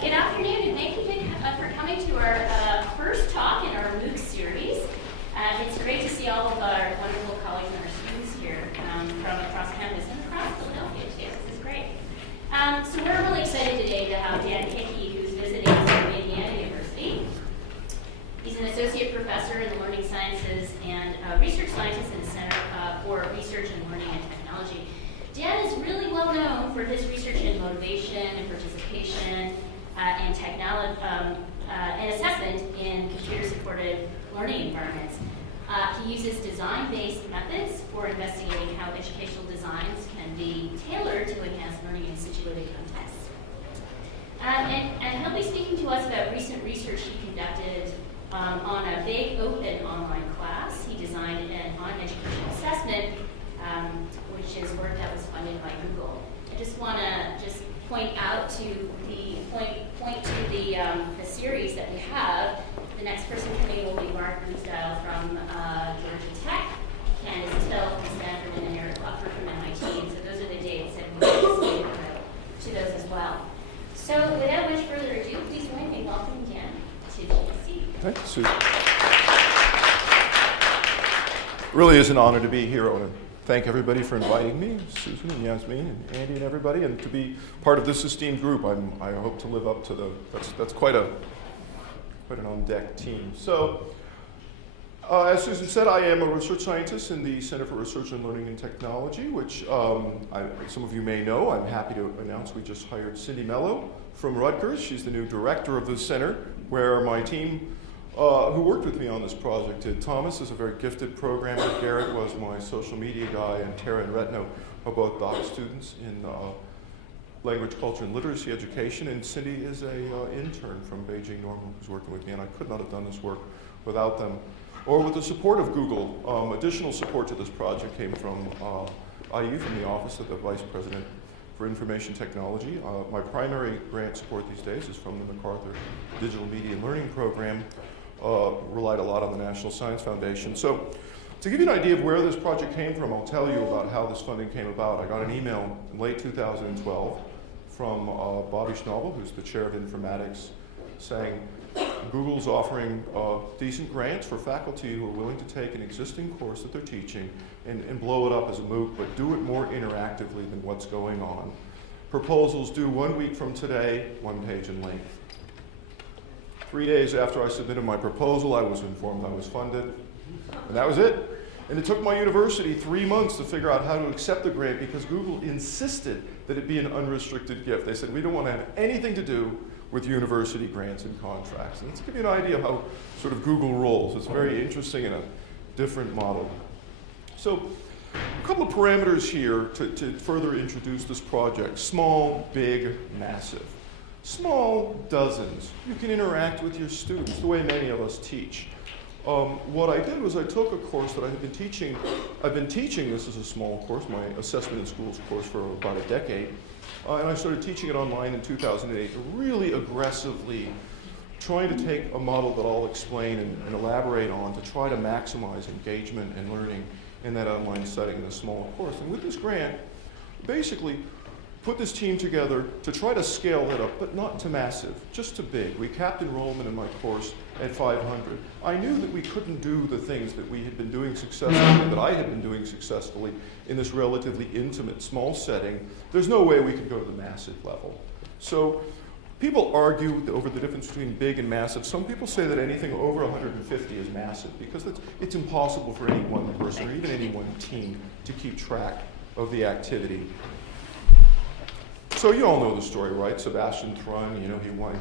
Good afternoon, and thank you for coming to our first talk in our MOOC series. It's great to see all of our wonderful colleagues and our students here from across campus and across Philadelphia too. This is great. So we're really excited today to have Dan Hickey, who's visiting us from Indiana University. He's an associate professor in the learning sciences and research scientist in the Center for Research and Learning and Technology. Dan is really well known for his research in motivation and participation and technology and assessment in computer-supported learning environments. He uses design-based methods for investigating how educational designs can be tailored to enhance learning in situated contexts. And he'll be speaking to us about recent research he conducted on a big open online class. He designed an online educational assessment, which is work that was funded by Google. I just want to point out to the the series that we have. The next person coming will be Mark Bluestyle from Georgia Tech, Candace Till from Stanford, and Eric Luckford from MIT. And so those are the dates, and we'll speak to those as well. So without much further ado, please join me in welcoming Dan to GSC. Thanks, Susan. It really is an honor to be here. I want to thank everybody for inviting me, Susan and Yasmin and Andy and everybody, and to be part of this esteemed group. I hope to live up to that's quite an on-deck team. So, as Susan said, I am a research scientist in the Center for Research and Learning and Technology, which some of you may know. I'm happy to announce we just hired Cindy Mello from Rutgers. She's the new director of the center, where my team who worked with me on this project did. Thomas is a very gifted programmer. Garrett was my social media guy, and Tara and Retno are both doc students in language, culture, and literacy education. And Cindy is a intern from Beijing Normal who's working with me, and I could not have done this work without them. Or with the support of Google. Additional support to this project came from IU, from the Office of the Vice President for Information Technology. My primary grant support these days is from the MacArthur Digital Media Learning Program. Relied a lot on the National Science Foundation. So to give you an idea of where this project came from, I'll tell you about how this funding came about. I got an email in late 2012 from Bobby Schnabel, who's the chair of informatics, saying Google's offering decent grants for faculty who are willing to take an existing course that they're teaching and blow it up as a MOOC, but do it more interactively than what's going on. Proposals due 1 week from today, 1 page in length. 3 days after I submitted my proposal, I was informed I was funded, and that was it. And it took my university 3 months to figure out how to accept the grant because Google insisted that it be an unrestricted gift. They said, we don't want to have anything to do with university grants and contracts. And to give you an idea of how sort of Google rolls, it's very interesting and a different model. So a couple of parameters here to further introduce this project. Small, big, massive. Small, dozens. You can interact with your students the way many of us teach. What I did was I took a course that I had been teaching. I've been teaching this as a small course, my assessment in schools course, for about a decade. And I started teaching it online in 2008, really aggressively trying to take a model that I'll explain and elaborate on to try to maximize engagement and learning in that online setting in a small course. And with this grant, basically put this team together to try to scale that up, but not to massive, just to big. We capped enrollment in my course at 500. I knew that we couldn't do the things that we had been doing successfully, that I had been doing successfully in this relatively intimate, small setting. There's no way we could go to the massive level. So people argue over the difference between big and massive. Some people say that anything over 150 is massive because it's impossible for any one person or even any one team to keep track of the activity. So you all know the story, right? Sebastian Thrun,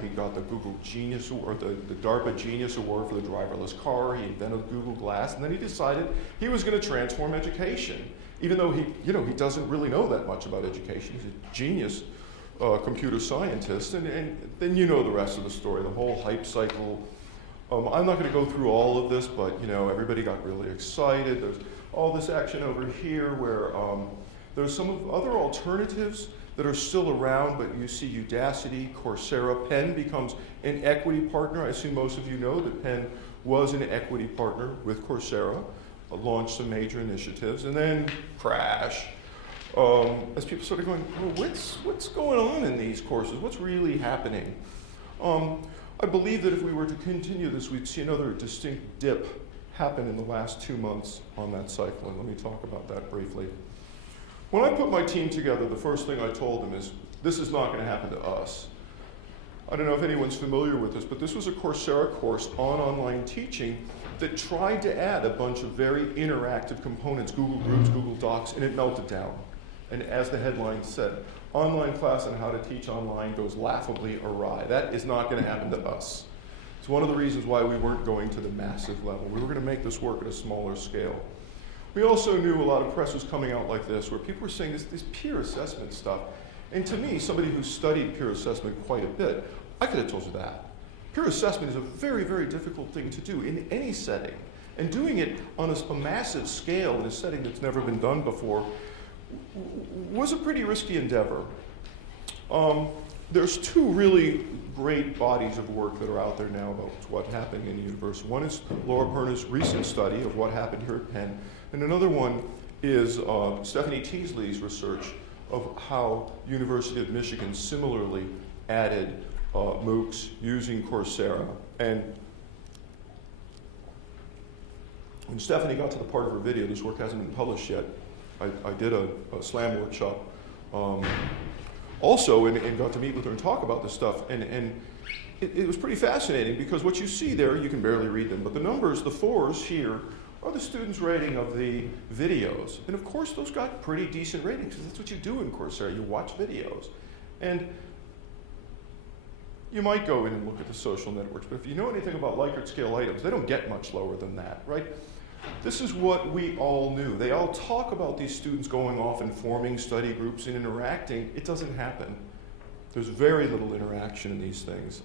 he got the Google Genius Award, the DARPA Genius Award for the driverless car. He invented Google Glass, and then he decided he was going to transform education, even though he doesn't really know that much about education. He's a genius computer scientist, and then you know the rest of the story, the whole hype cycle. I'm not going to go through all of this, but everybody got really excited. There's all this action over here where there's some other alternatives that are still around, but you see Udacity, Coursera. Penn becomes an equity partner. I assume most of you know that Penn was an equity partner with Coursera, launched some major initiatives, and then crash. As people started going, well, what's going on in these courses? What's really happening? I believe that if we were to continue this, we'd see another distinct dip happen in the last 2 months on that cycle, and let me talk about that briefly. When I put my team together, the first thing I told them is, this is not going to happen to us. I don't know if anyone's familiar with this, but this was a Coursera course on online teaching that tried to add a bunch of very interactive components, Google Groups, Google Docs, and it melted down. And as the headline said, online class on how to teach online goes laughably awry. That is not going to happen to us. It's one of the reasons why we weren't going to the massive level. We were going to make this work at a smaller scale. We also knew a lot of press was coming out like this, where people were saying this peer assessment stuff. And to me, somebody who studied peer assessment quite a bit, I could have told you that. Peer assessment is a very, very difficult thing to do in any setting. And doing it on a massive scale in a setting that's never been done before was a pretty risky endeavor. There's two really great bodies of work that are out there now about what's happening in the university. One is Laura Perna's recent study of what happened here at Penn, and another one is Stephanie Teasley's research of how University of Michigan similarly added MOOCs using Coursera. And when Stephanie got to the part of her video, this work hasn't been published yet, I did a SLAM workshop also and got to meet with her and talk about this stuff. And it was pretty fascinating because what you see there, you can barely read them, but the numbers, the 4s here, are the students' rating of the videos. And of course, those got pretty decent ratings because that's what you do in Coursera. You watch videos. And you might go in and look at the social networks, but if you know anything about Likert scale items, they don't get much lower than that, right? This is what we all knew. They all talk about these students going off and forming study groups and interacting. It doesn't happen. There's very little interaction in these things.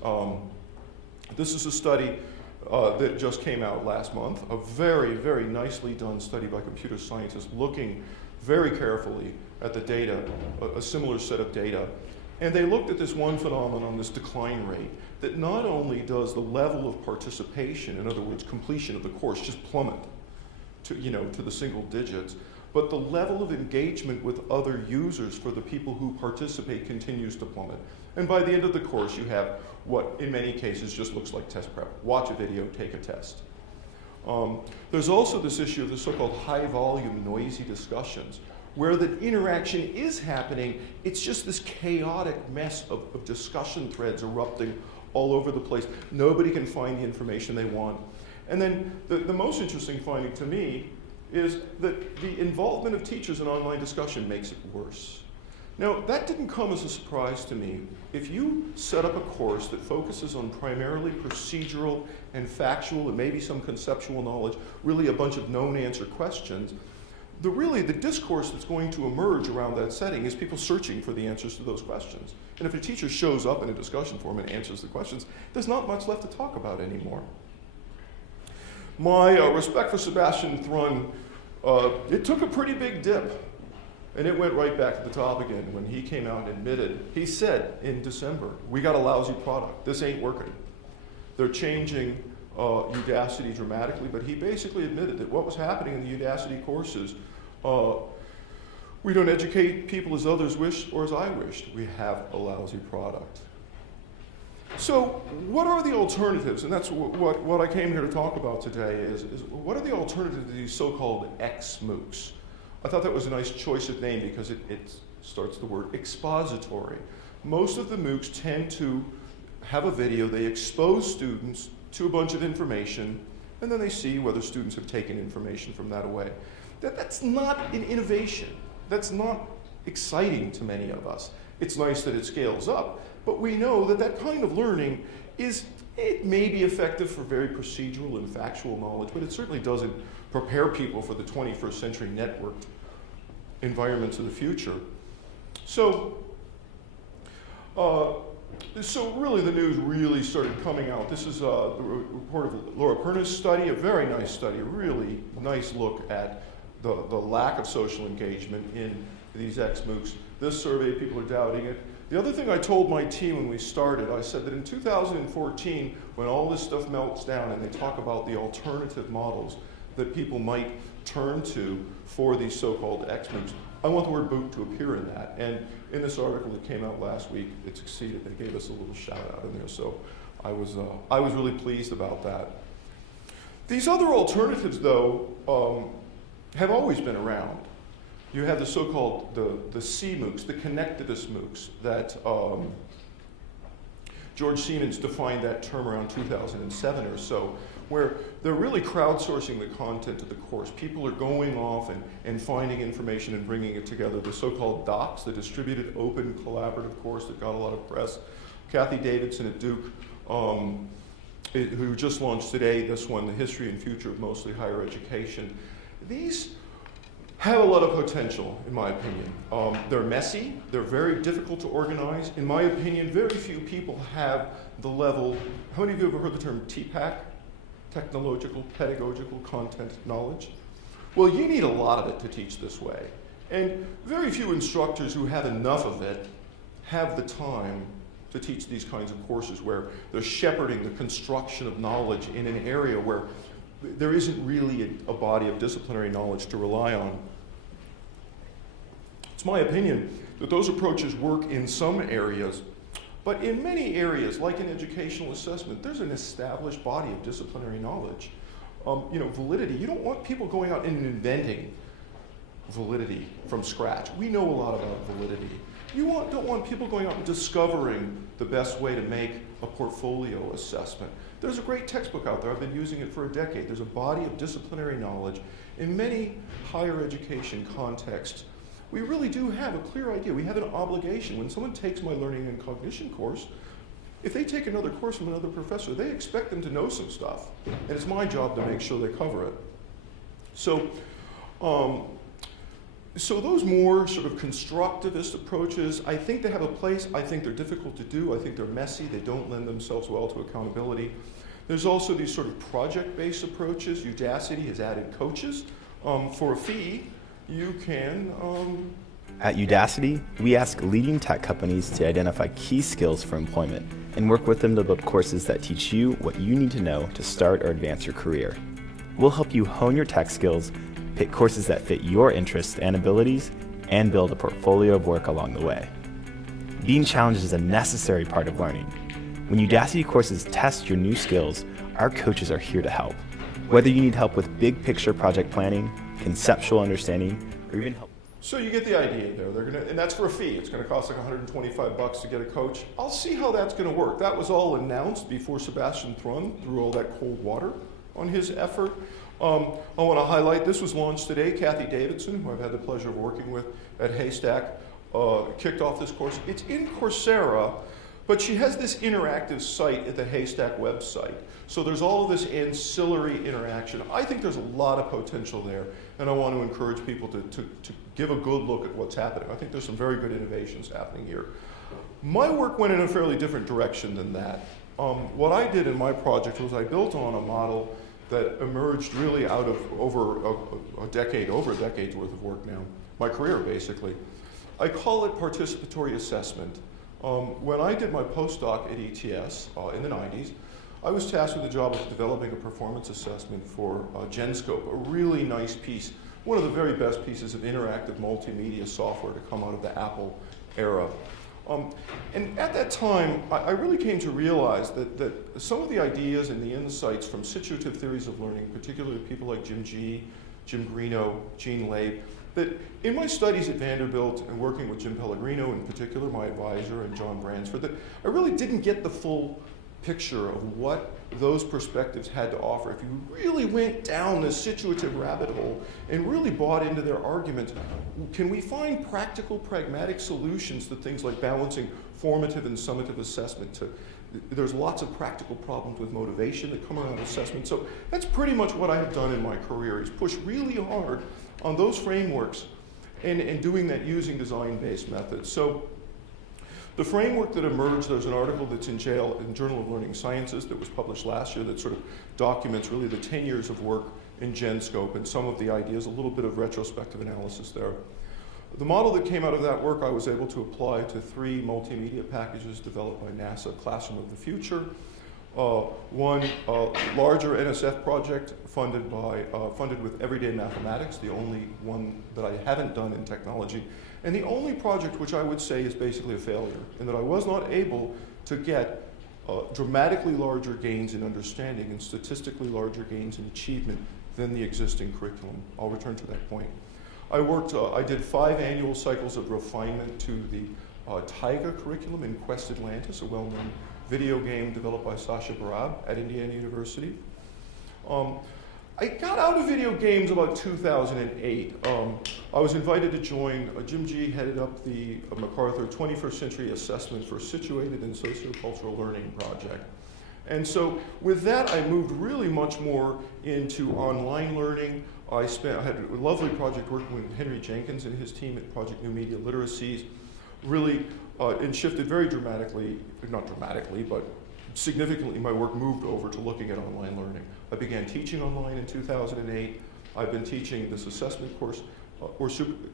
This is a study that just came out last month, a very, very nicely done study by computer scientists looking very carefully at the data, a similar set of data. And they looked at this one phenomenon, this decline rate, that not only does the level of participation, in other words, completion of the course, just plummet to the single digits, but the level of engagement with other users for the people who participate continues to plummet. And by the end of the course, you have what, in many cases, just looks like test prep. Watch a video, take a test. There's also this issue of the so-called high-volume, noisy discussions, where the interaction is happening, it's just this chaotic mess of discussion threads erupting all over the place. Nobody can find the information they want. And then the most interesting finding to me is that the involvement of teachers in online discussion makes it worse. Now, that didn't come as a surprise to me. If you set up a course that focuses on primarily procedural and factual and maybe some conceptual knowledge, really a bunch of known answer questions, the discourse that's going to emerge around that setting is people searching for the answers to those questions. And if a teacher shows up in a discussion forum and answers the questions, there's not much left to talk about anymore. My respect for Sebastian Thrun, it took a pretty big dip, and it went right back to the top again when he came out and admitted, he said in December, we got a lousy product, this ain't working. They're changing Udacity dramatically, but he basically admitted that what was happening in the Udacity courses, we don't educate people as others wished or as I wished. We have a lousy product. So what are the alternatives? And that's what I came here to talk about today is what are the alternatives to these so-called X-MOOCs? I thought that was a nice choice of name because it starts the word expository. Most of the MOOCs tend to have a video, they expose students to a bunch of information, and then they see whether students have taken information from that away. That's not an innovation. That's not exciting to many of us. It's nice that it scales up, but we know that kind of learning it may be effective for very procedural and factual knowledge, but it certainly doesn't prepare people for the 21st century networked environments of the future. So really the news really started coming out. This is the report of Laura Perna's study, a very nice study, a really nice look at the lack of social engagement in these X-MOOCs. This survey, people are doubting it. The other thing I told my team when we started, I said that in 2014, when all this stuff melts down and they talk about the alternative models that people might turn to for these so-called X-MOOCs, I want the word boot to appear in that. And in this article that came out last week, it succeeded. They gave us a little shout out in there. So I was really pleased about that. These other alternatives, though, have always been around. You have the so-called the C-MOOCs, the connectivist MOOCs, that George Siemens defined that term around 2007 or so, where they're really crowdsourcing the content of the course. People are going off and finding information and bringing it together. The so-called DOCs, the Distributed Open Collaborative Course that got a lot of press. Kathy Davidson at Duke, who just launched today, this one, The History and Future of Mostly Higher Education. These have a lot of potential, in my opinion. They're messy, they're very difficult to organize. In my opinion, very few people have the level, how many of you have ever heard the term TPAC? Technological, pedagogical, content, knowledge? Well, you need a lot of it to teach this way. And very few instructors who have enough of it have the time to teach these kinds of courses where they're shepherding the construction of knowledge in an area where there isn't really a body of disciplinary knowledge to rely on. It's my opinion that those approaches work in some areas, but in many areas, like in educational assessment, there's an established body of disciplinary knowledge. Validity, you don't want people going out and inventing validity from scratch. We know a lot about validity. You don't want people going out and discovering the best way to make a portfolio assessment. There's a great textbook out there. I've been using it for a decade. There's a body of disciplinary knowledge. In many higher education contexts, we really do have a clear idea. We have an obligation. When someone takes my learning and cognition course, if they take another course from another professor, they expect them to know some stuff. And it's my job to make sure they cover it. So those more sort of constructivist approaches, I think they have a place. I think they're difficult to do. I think they're messy. They don't lend themselves well to accountability. There's also these sort of project-based approaches. Udacity has added coaches. For a fee, you can... At Udacity, we ask leading tech companies to identify key skills for employment and work with them to build courses that teach you what you need to know to start or advance your career. We'll help you hone your tech skills, pick courses that fit your interests and abilities, and build a portfolio of work along the way. Being challenged is a necessary part of learning. When Udacity courses test your new skills, our coaches are here to help. Whether you need help with big picture project planning, conceptual understanding, or even help. So you get the idea there. And that's for a fee. It's going to cost like $125 to get a coach. I'll see how that's going to work. That was all announced before Sebastian Thrun threw all that cold water on his effort. I want to highlight, this was launched today. Kathy Davidson, who I've had the pleasure of working with at Haystack, kicked off this course. It's in Coursera, but she has this interactive site at the Haystack website. So there's all of this ancillary interaction. I think there's a lot of potential there, and I want to encourage people to give a good look at what's happening. I think there's some very good innovations happening here. My work went in a fairly different direction than that. What I did in my project was I built on a model that emerged really out of over a decade's worth of work now, my career basically. I call it participatory assessment. When I did my postdoc at ETS in the 90s, I was tasked with the job of developing a performance assessment for Genscope, a really nice piece, one of the very best pieces of interactive multimedia software to come out of the Apple era. And at that time, I really came to realize that some of the ideas and the insights from situative theories of learning, particularly people like Jim G., Jim Greeno, Gene Labe, that in my studies at Vanderbilt and working with Jim Pellegrino in particular, my advisor, and John Bransford, that I really didn't get the full picture of what those perspectives had to offer. If you really went down this situative rabbit hole and really bought into their arguments, can we find practical, pragmatic solutions to things like balancing formative and summative assessment? There's lots of practical problems with motivation that come around assessment. So that's pretty much what I have done in my career, is push really hard on those frameworks and doing that using design-based methods. So the framework that emerged, there's an article that's in Journal of Learning Sciences that was published last year that sort of documents really the 10 years of work in Genscope and some of the ideas, a little bit of retrospective analysis there. The model that came out of that work I was able to apply to 3 multimedia packages developed by NASA, Classroom of the Future, One larger NSF project funded with Everyday Mathematics, the only one that I haven't done in technology, and the only project which I would say is basically a failure, in that I was not able to get dramatically larger gains in understanding and statistically larger gains in achievement than the existing curriculum. I'll return to that point. I did 5 annual cycles of refinement to the Taiga curriculum in Quest Atlantis, a well-known video game developed by Sasha Barab at Indiana University. I got out of video games about 2008. I was invited to join, Jim G headed up the MacArthur 21st Century Assessment for Situated and Sociocultural Learning project. And so with that, I moved really much more into online learning. I had a lovely project working with Henry Jenkins and his team at Project New Media Literacies, really, and shifted very dramatically, not dramatically, but significantly, my work moved over to looking at online learning. I began teaching online in 2008. I've been teaching this assessment course,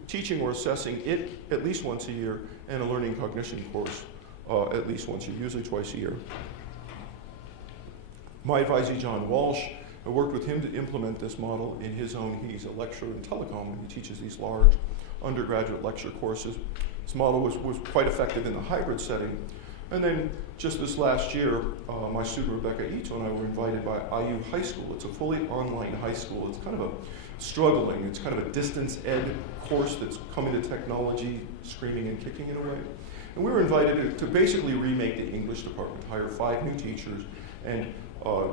teaching or assessing it at least once a year, and a learning cognition course at least once a year, usually twice a year. My advisee, John Walsh, I worked with him to implement this model in his own. He's a lecturer in telecom, and he teaches these large undergraduate lecture courses. This model was quite effective in the hybrid setting. And then just this last year, my student Rebecca Ito and I were invited by IU High School. It's a fully online high school. It's kind of it's kind of a distance ed course that's come into technology, screaming and kicking in a way. And we were invited to basically remake the English department, hire 5 new teachers, and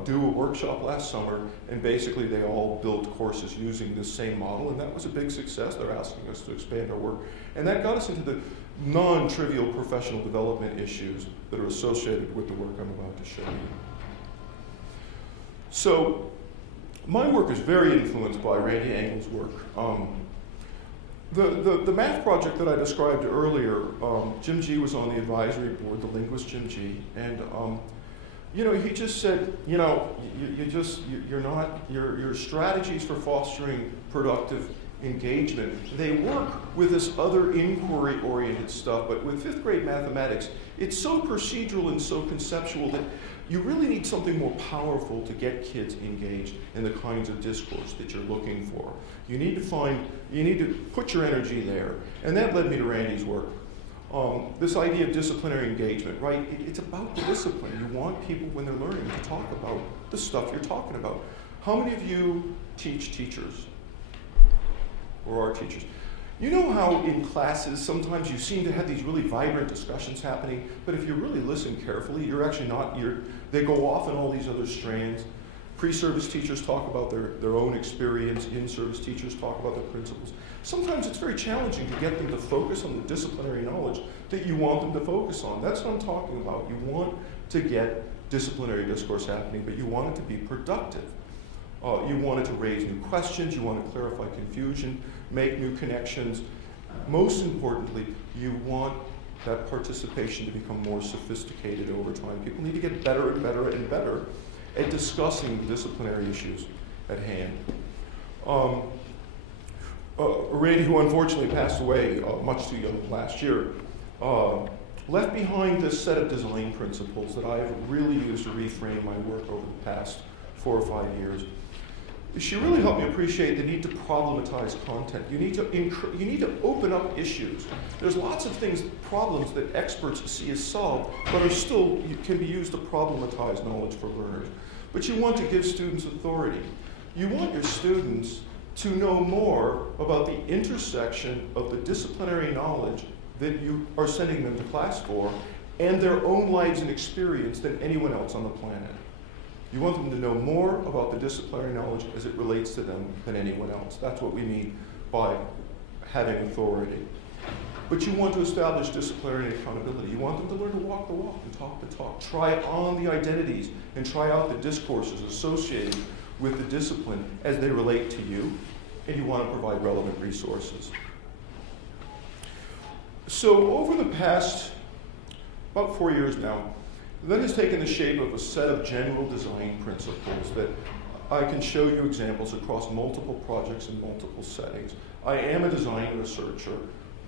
do a workshop last summer, and basically they all built courses using this same model, and that was a big success. They're asking us to expand our work. And that got us into the non-trivial professional development issues that are associated with the work I'm about to show you. So, my work is very influenced by Randy Engel's work. The math project that I described earlier, Jim G was on the advisory board, the linguist Jim G, and he just said, your strategies for fostering productive engagement, they work with this other inquiry-oriented stuff, but with 5th grade mathematics, it's so procedural and so conceptual that you really need something more powerful to get kids engaged in the kinds of discourse that you're looking for. You need to put your energy there. And that led me to Randy's work. This idea of disciplinary engagement, right? It's about the discipline. You want people, when they're learning, to talk about the stuff you're talking about. How many of you teach teachers? Or are teachers? You know how in classes, sometimes you seem to have these really vibrant discussions happening, but if you really listen carefully, you're actually not, they go off in all these other strands. Pre-service teachers talk about their own experience. In-service teachers talk about their principles. Sometimes it's very challenging to get them to focus on the disciplinary knowledge that you want them to focus on. That's what I'm talking about. You want to get disciplinary discourse happening, but you want it to be productive. You want it to raise new questions. You want to clarify confusion, make new connections. Most importantly, you want that participation to become more sophisticated over time. People need to get better and better and better at discussing the disciplinary issues at hand. Randy, who unfortunately passed away much too young last year, left behind this set of design principles that I have really used to reframe my work over the past 4 or 5 years. She really helped me appreciate the need to problematize content. You need to open up issues. There's lots of problems that experts see as solved, but can be used to problematize knowledge for learners. But you want to give students authority. You want your students to know more about the intersection of the disciplinary knowledge that you are sending them to class for and their own lives and experience than anyone else on the planet. You want them to know more about the disciplinary knowledge as it relates to them than anyone else. That's what we mean by having authority. But you want to establish disciplinary accountability. You want them to learn to walk the walk and talk the talk. Try on the identities and try out the discourses associated with the discipline as they relate to you, and you want to provide relevant resources. So over the past, about 4 years now, that has taken the shape of a set of general design principles that I can show you examples across multiple projects in multiple settings. I am a design researcher.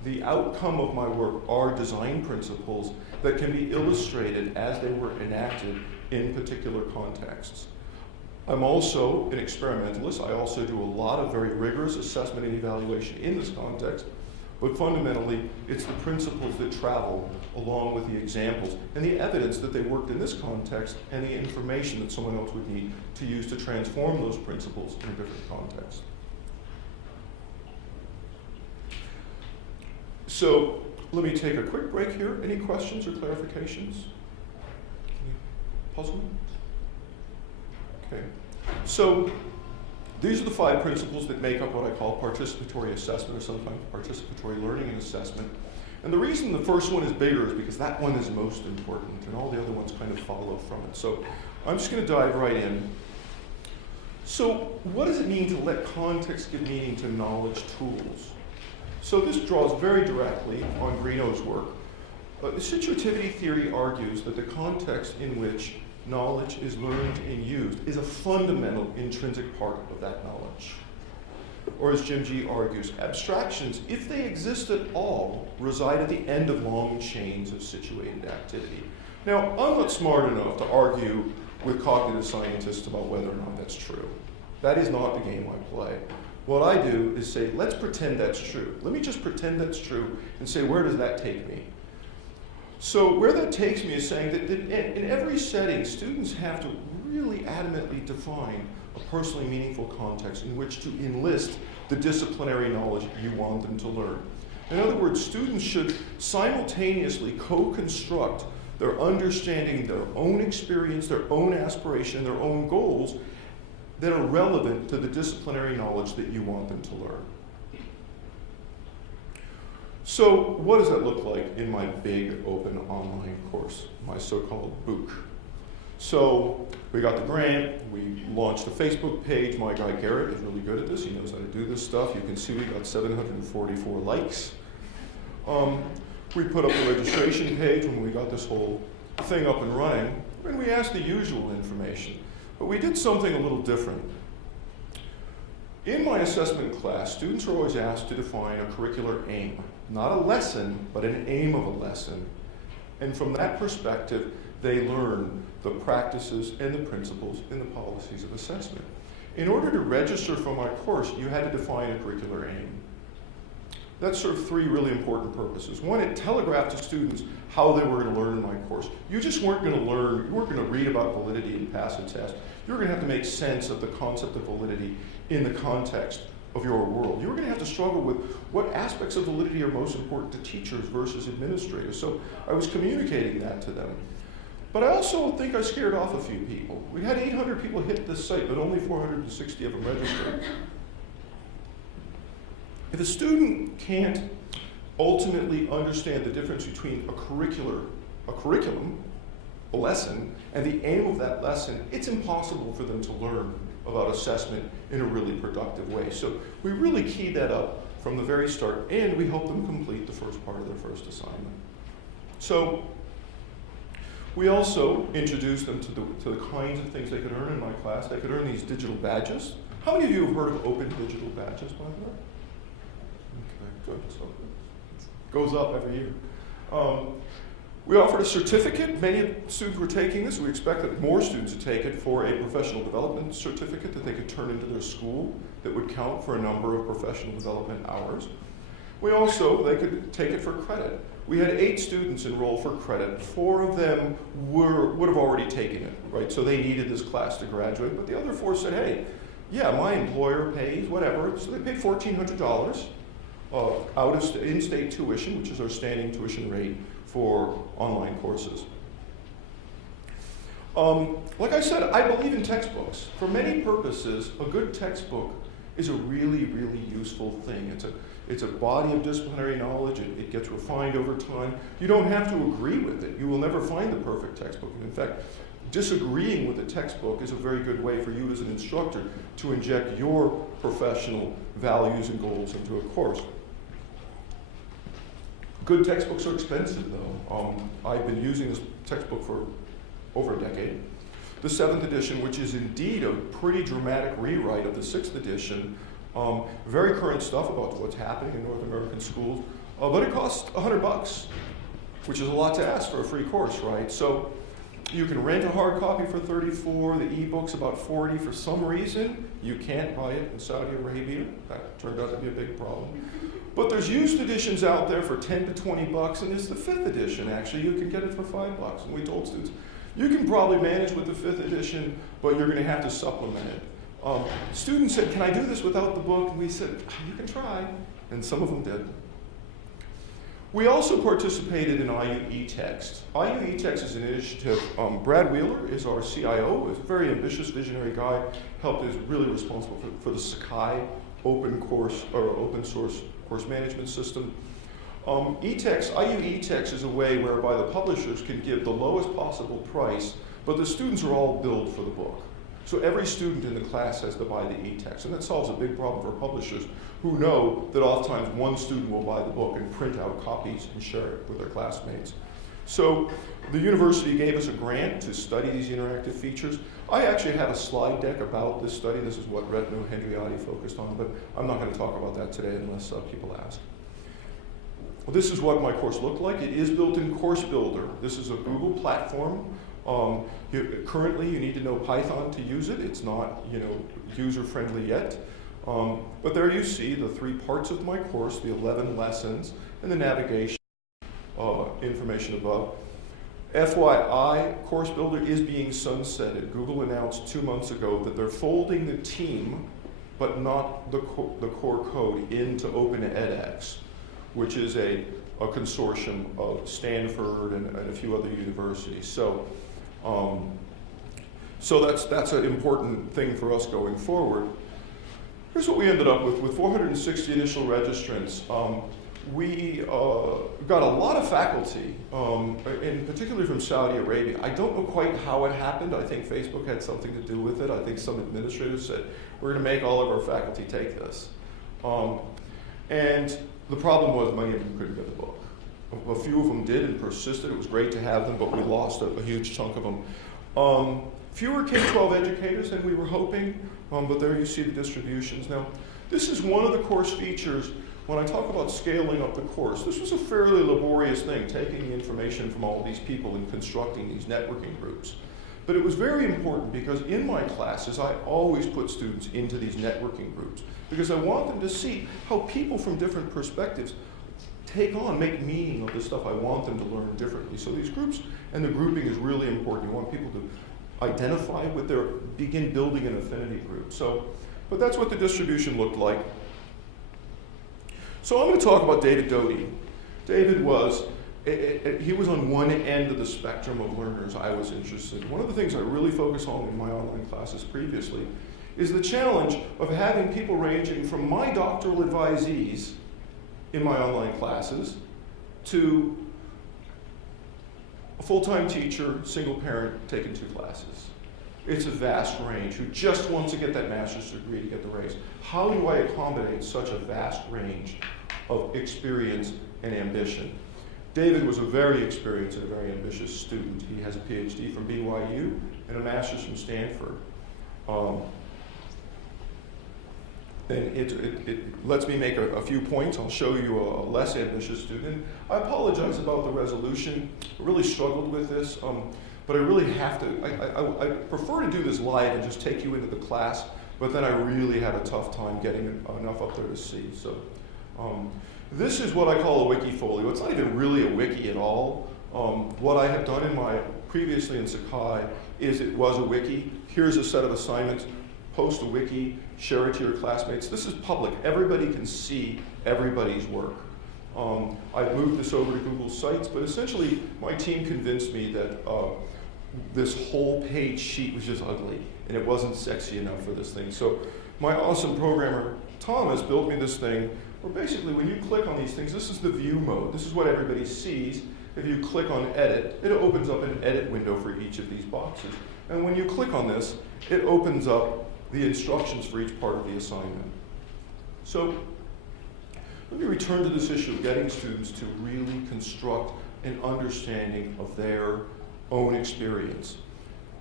the outcome of my work are design principles that can be illustrated as they were enacted in particular contexts. I'm also an experimentalist. I also do a lot of very rigorous assessment and evaluation in this context, but fundamentally, it's the principles that travel along with the examples and the evidence that they worked in this context and the information that someone else would need to use to transform those principles in a different context. So let me take a quick break here. Any questions or clarifications? Any puzzlement? Okay. So these are the 5 principles that make up what I call participatory assessment, or sometimes participatory learning and assessment. And the reason the first one is bigger is because that one is most important, and all the other ones kind of follow from it. So I'm just going to dive right in. So what does it mean to let context give meaning to knowledge tools? So this draws very directly on Greeno's work. The situativity theory argues that the context in which knowledge is learned and used is a fundamental intrinsic part of that knowledge. Or as Jim G. argues, abstractions, if they exist at all, reside at the end of long chains of situated activity. Now, I'm not smart enough to argue with cognitive scientists about whether or not that's true. That is not the game I play. What I do is say, let's pretend that's true. Let me just pretend that's true and say, where does that take me? So where that takes me is saying that in every setting, students have to really adamantly define a personally meaningful context in which to enlist the disciplinary knowledge you want them to learn. In other words, students should simultaneously co-construct their understanding, their own experience, their own aspiration, their own goals that are relevant to the disciplinary knowledge that you want them to learn. So what does that look like in my big open online course, my so-called MOOC? So we got the grant, we launched a Facebook page. My guy Garrett is really good at this. He knows how to do this stuff. You can see we got 744 likes. We put up the registration page when we got this whole thing up and running, and we asked the usual information. But we did something a little different. In my assessment class, students are always asked to define a curricular aim. Not a lesson, but an aim of a lesson. And from that perspective, they learn the practices and the principles and the policies of assessment. In order to register for my course, you had to define a curricular aim. That served 3 really important purposes. One, it telegraphed to students how they were going to learn in my course. You just weren't going to learn, you weren't going to read about validity and pass a test. You were going to have to make sense of the concept of validity in the context of your world. You were going to have to struggle with what aspects of validity are most important to teachers versus administrators. So I was communicating that to them. But I also think I scared off a few people. We had 800 people hit this site, but only 460 of them registered. If a student can't ultimately understand the difference between a curriculum, a lesson, and the aim of that lesson, it's impossible for them to learn about assessment in a really productive way. So we really keyed that up from the very start, and we helped them complete the first part of their first assignment. So we also introduced them to the kinds of things they could earn in my class. They could earn these digital badges. How many of you have heard of open digital badges, by the way? Good. So it goes up every year. We offered a certificate. Many students were taking this. We expect that more students would take it for a professional development certificate that they could turn into their school that would count for a number of professional development hours. They could take it for credit. We had 8 students enroll for credit. 4 of them would have already taken it, right? So they needed this class to graduate. But the other 4 said, hey, yeah, my employer pays, whatever. So they paid $1,400. Out of in-state tuition, which is our standing tuition rate for online courses. Like I said, I believe in textbooks. For many purposes, a good textbook is a really, really useful thing. It's a body of disciplinary knowledge. It gets refined over time. You don't have to agree with it. You will never find the perfect textbook. And in fact, disagreeing with the textbook is a very good way for you as an instructor to inject your professional values and goals into a course. Good textbooks are expensive, though. I've been using this textbook for over a decade. The 7th edition, which is indeed a pretty dramatic rewrite of the 6th edition, very current stuff about what's happening in North American schools. but it costs $100, which is a lot to ask for a free course, right? So you can rent a hard copy for $34, the ebook's about $40. For some reason, you can't buy it in Saudi Arabia. That turned out to be a big problem. But there's used editions out there for $10 to $20, and it's the 5th edition, actually. You can get it for $5. And we told students, you can probably manage with the 5th edition, but you're going to have to supplement it. Students said, can I do this without the book? And we said, you can try. And some of them did. We also participated in IU eText. IU eText is an initiative. Brad Wheeler is our CIO, is a very ambitious, visionary guy, is really responsible for the Sakai open source course management system. eText, IU eText is a way whereby the publishers can give the lowest possible price, but the students are all billed for the book. So every student in the class has to buy the eText, and that solves a big problem for publishers who know that oftentimes one student will buy the book and print out copies and share it with their classmates. So the university gave us a grant to study these interactive features. I actually have a slide deck about this study. This is what Retno Hendriati focused on, but I'm not going to talk about that today unless people ask. Well, this is what my course looked like. It is built in Course Builder. This is a Google platform. Currently, you need to know Python to use it. It's not, user-friendly yet. But there you see the 3 parts of my course, the 11 lessons, and the navigation information above. FYI, Course Builder is being sunsetted. Google announced 2 months ago that they're folding the team, but not the core code, into OpenEdX, which is a consortium of Stanford and a few other universities. So that's an important thing for us going forward. Here's what we ended up with 460 initial registrants. We got a lot of faculty, in particular from Saudi Arabia. I don't know quite how it happened. I think Facebook had something to do with it. I think some administrators said, we're going to make all of our faculty take this. And the problem was many of them couldn't get the book. A few of them did and persisted. It was great to have them, but we lost a huge chunk of them. Fewer K-12 educators than we were hoping, but there you see the distributions. Now, this is one of the course features when I talk about scaling up the course. This was a fairly laborious thing, taking the information from all these people and constructing these networking groups. But it was very important because in my classes, I always put students into these networking groups because I want them to see how people from different perspectives make meaning of the stuff I want them to learn differently. So these groups and the grouping is really important. You want people to identify with begin building an affinity group. But that's what the distribution looked like. So I'm going to talk about David Doty. David was on one end of the spectrum of learners I was interested in. One of the things I really focus on in my online classes previously is the challenge of having people ranging from my doctoral advisees in my online classes to a full-time teacher, single parent, taking 2 classes. It's a vast range who just wants to get that master's degree to get the raise. How do I accommodate such a vast range of experience and ambition? David was a very experienced and a very ambitious student. He has a PhD from BYU and a master's from Stanford. And it lets me make a few points. I'll show you a less ambitious student. I apologize about the resolution. I really struggled with this, but I really have to. I prefer to do this live and just take you into the class, but then I really had a tough time getting enough up there to see. So this is what I call a Wikifolio. It's not even really a wiki at all. What I have done previously in Sakai is it was a wiki. Here's a set of assignments. Post a wiki, share it to your classmates. This is public. Everybody can see everybody's work. I've moved this over to Google Sites, but essentially my team convinced me that this whole page sheet was just ugly and it wasn't sexy enough for this thing. So my awesome programmer, Thomas, built me this thing where basically when you click on these things, this is the view mode. This is what everybody sees. If you click on edit, it opens up an edit window for each of these boxes. And when you click on this, it opens up the instructions for each part of the assignment. So let me return to this issue of getting students to really construct an understanding of their own experience.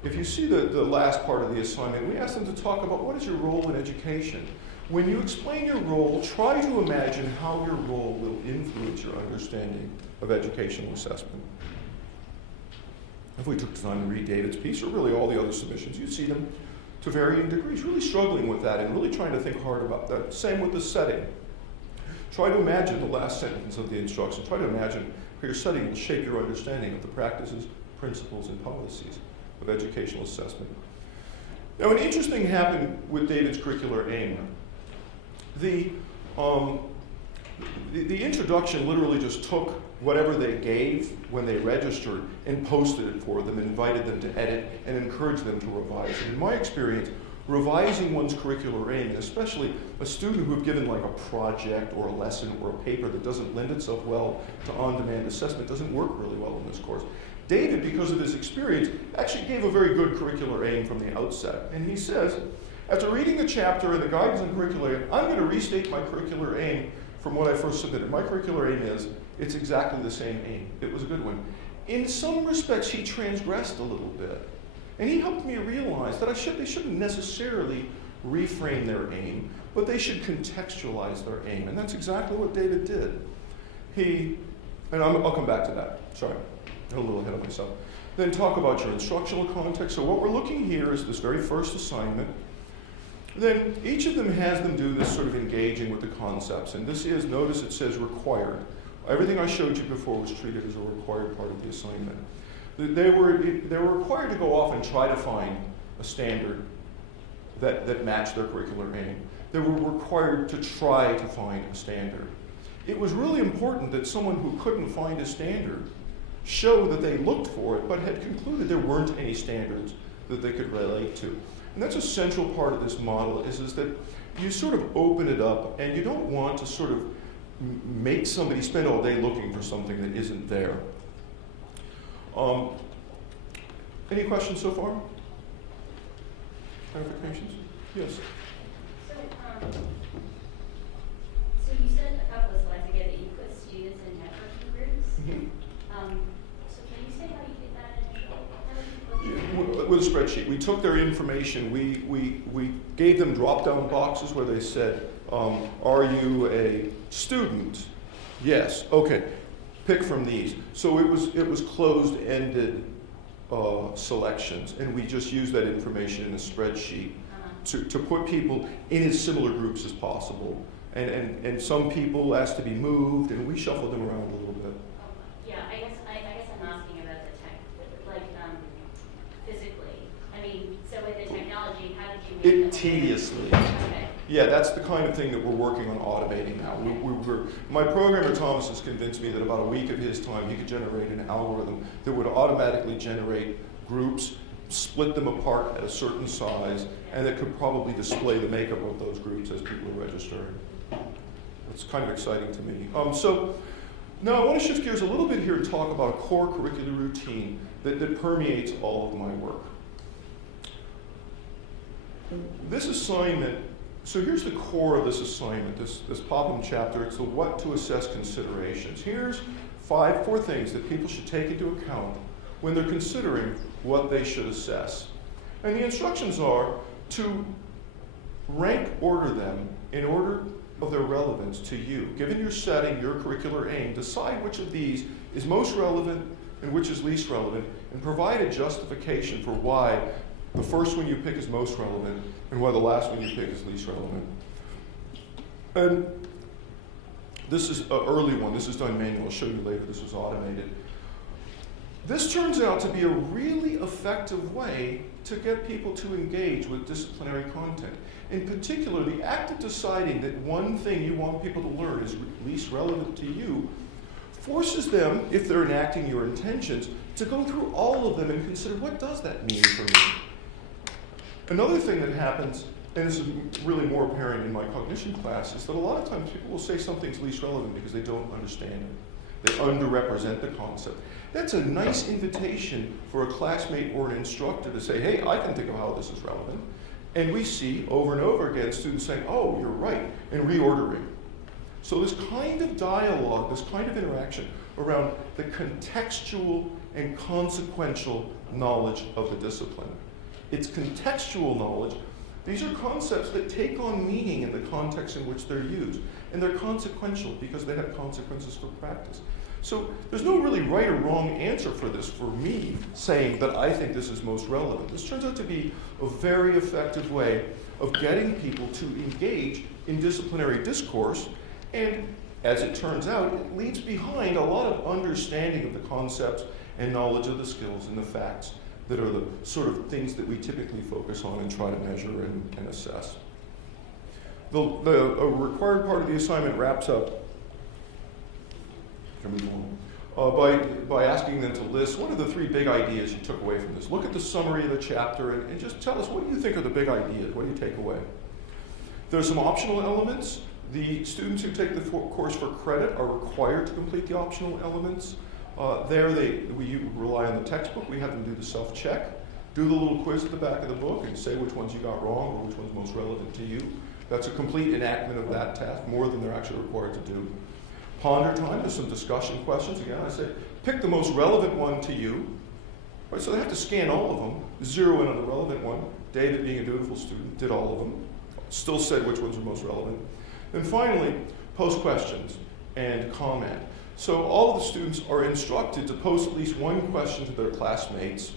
If you see the last part of the assignment, we asked them to talk about what is your role in education. when you explain your role, try to imagine how your role will influence your understanding of educational assessment. If we took the time to read David's piece, or really all the other submissions, you'd see them to varying degrees, really struggling with that and really trying to think hard about that. Same with the setting. Try to imagine the last sentence of the instruction. Try to imagine how your setting will shape your understanding of the practices, principles, and policies of educational assessment. Now, an interesting happened with David's curricular aim. The introduction literally just took whatever they gave when they registered and posted it for them, invited them to edit, and encouraged them to revise. And in my experience, revising one's curricular aim, and especially a student who have given like a project or a lesson or a paper that doesn't lend itself well to on-demand assessment, doesn't work really well in this course. David, because of his experience, actually gave a very good curricular aim from the outset. And he says, after reading the chapter and the guidance on curricular aim, I'm going to restate my curricular aim from what I first submitted. My curricular aim is, it's exactly the same aim. It was a good one. In some respects, he transgressed a little bit. And he helped me realize that they shouldn't necessarily reframe their aim, but they should contextualize their aim. And that's exactly what David did. I'll come back to that. Sorry, I'm a little ahead of myself. Then talk about your instructional context. So what we're looking here is this very first assignment. Then each of them has them do this sort of engaging with the concepts. And this is, notice it says required. Everything I showed you before was treated as a required part of the assignment. They were required to go off and try to find a standard that matched their curricular aim. They were required to try to find a standard. It was really important that someone who couldn't find a standard show that they looked for it, but had concluded there weren't any standards that they could relate to. And that's a central part of this model, is that you sort of open it up, and you don't want to sort of make somebody spend all day looking for something that isn't there. Any questions so far? Clarifications? Yes. So you said a couple of slides ago that you put students in networking groups. Mm-hmm. So can you say how you did that initially? With a spreadsheet. We took their information, we gave them drop-down boxes where they said, are you a student? Yes. Okay. Pick from these. So it was closed-ended selections, and we just used that information in a spreadsheet to put people in as similar groups as possible. And some people asked to be moved, and we shuffled them around a little bit. Yeah, I guess I'm asking about the tech, like physically. I mean, so with the technology, how did you make It tediously. Okay. Yeah, that's the kind of thing that we're working on automating now. My programmer Thomas has convinced me that about a week of his time he could generate an algorithm that would automatically generate groups, split them apart at a certain size, and that could probably display the makeup of those groups as people are registering. It's kind of exciting to me. So now I want to shift gears a little bit here and talk about a core curricular routine that permeates all of my work. This assignment, so here's the core of this assignment, this problem chapter. It's the what to assess considerations. Here's four things that people should take into account when they're considering what they should assess. And the instructions are to rank order them in order of their relevance to you. Given your setting, your curricular aim, decide which of these is most relevant and which is least relevant, and provide a justification for why the first one you pick is most relevant and why the last one you pick is least relevant. And this is an early one. This is done manual. I'll show you later. This is automated. This turns out to be a really effective way to get people to engage with disciplinary content. In particular, the act of deciding that one thing you want people to learn is least relevant to you forces them, if they're enacting your intentions, to go through all of them and consider, what does that mean for me? Another thing that happens, and this is really more apparent in my cognition class, is that a lot of times people will say something's least relevant because they don't understand it. They underrepresent the concept. That's a nice invitation for a classmate or an instructor to say, hey, I can think of how this is relevant. And we see over and over again students saying, oh, you're right, and reordering. So this kind of dialogue, this kind of interaction around the contextual and consequential knowledge of the discipline. It's contextual knowledge These are concepts that take on meaning in the context in which they're used. And they're consequential because they have consequences for practice. So there's no really right or wrong answer for this, for me saying that I think this is most relevant. This turns out to be a very effective way of getting people to engage in disciplinary discourse. And as it turns out, it leaves behind a lot of understanding of the concepts and knowledge of the skills and the facts that are the sort of things that we typically focus on and try to measure and assess. The required part of the assignment wraps up by asking them to list what are the 3 big ideas you took away from this. Look at the summary of the chapter and just tell us, what do you think are the big ideas? What do you take away? There's some optional elements. The students who take the course for credit are required to complete the optional elements. We rely on the textbook. We have them do the self-check, do the little quiz at the back of the book, and say which ones you got wrong or which one's most relevant to you. That's a complete enactment of that task, more than they're actually required to do. Ponder time, there's some discussion questions. Again, I say, pick the most relevant one to you. Right, so they have to scan all of them, zero in on the relevant one. David, being a dutiful student, did all of them. Still said which ones were most relevant. And finally, post questions and comment. So all of the students are instructed to post at least one question to their classmates.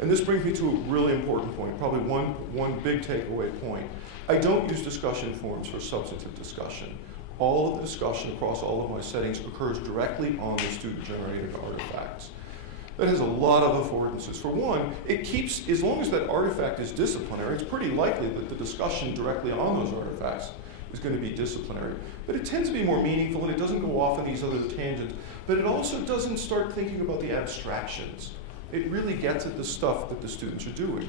And this brings me to a really important point, probably one big takeaway point. I don't use discussion forums for substantive discussion. All of the discussion across all of my settings occurs directly on the student-generated artifacts. That has a lot of affordances. For one, it keeps, as long as that artifact is disciplinary, it's pretty likely that the discussion directly on those artifacts is going to be disciplinary. But it tends to be more meaningful, and it doesn't go off on these other tangents. But it also doesn't start thinking about the abstractions. It really gets at the stuff that the students are doing.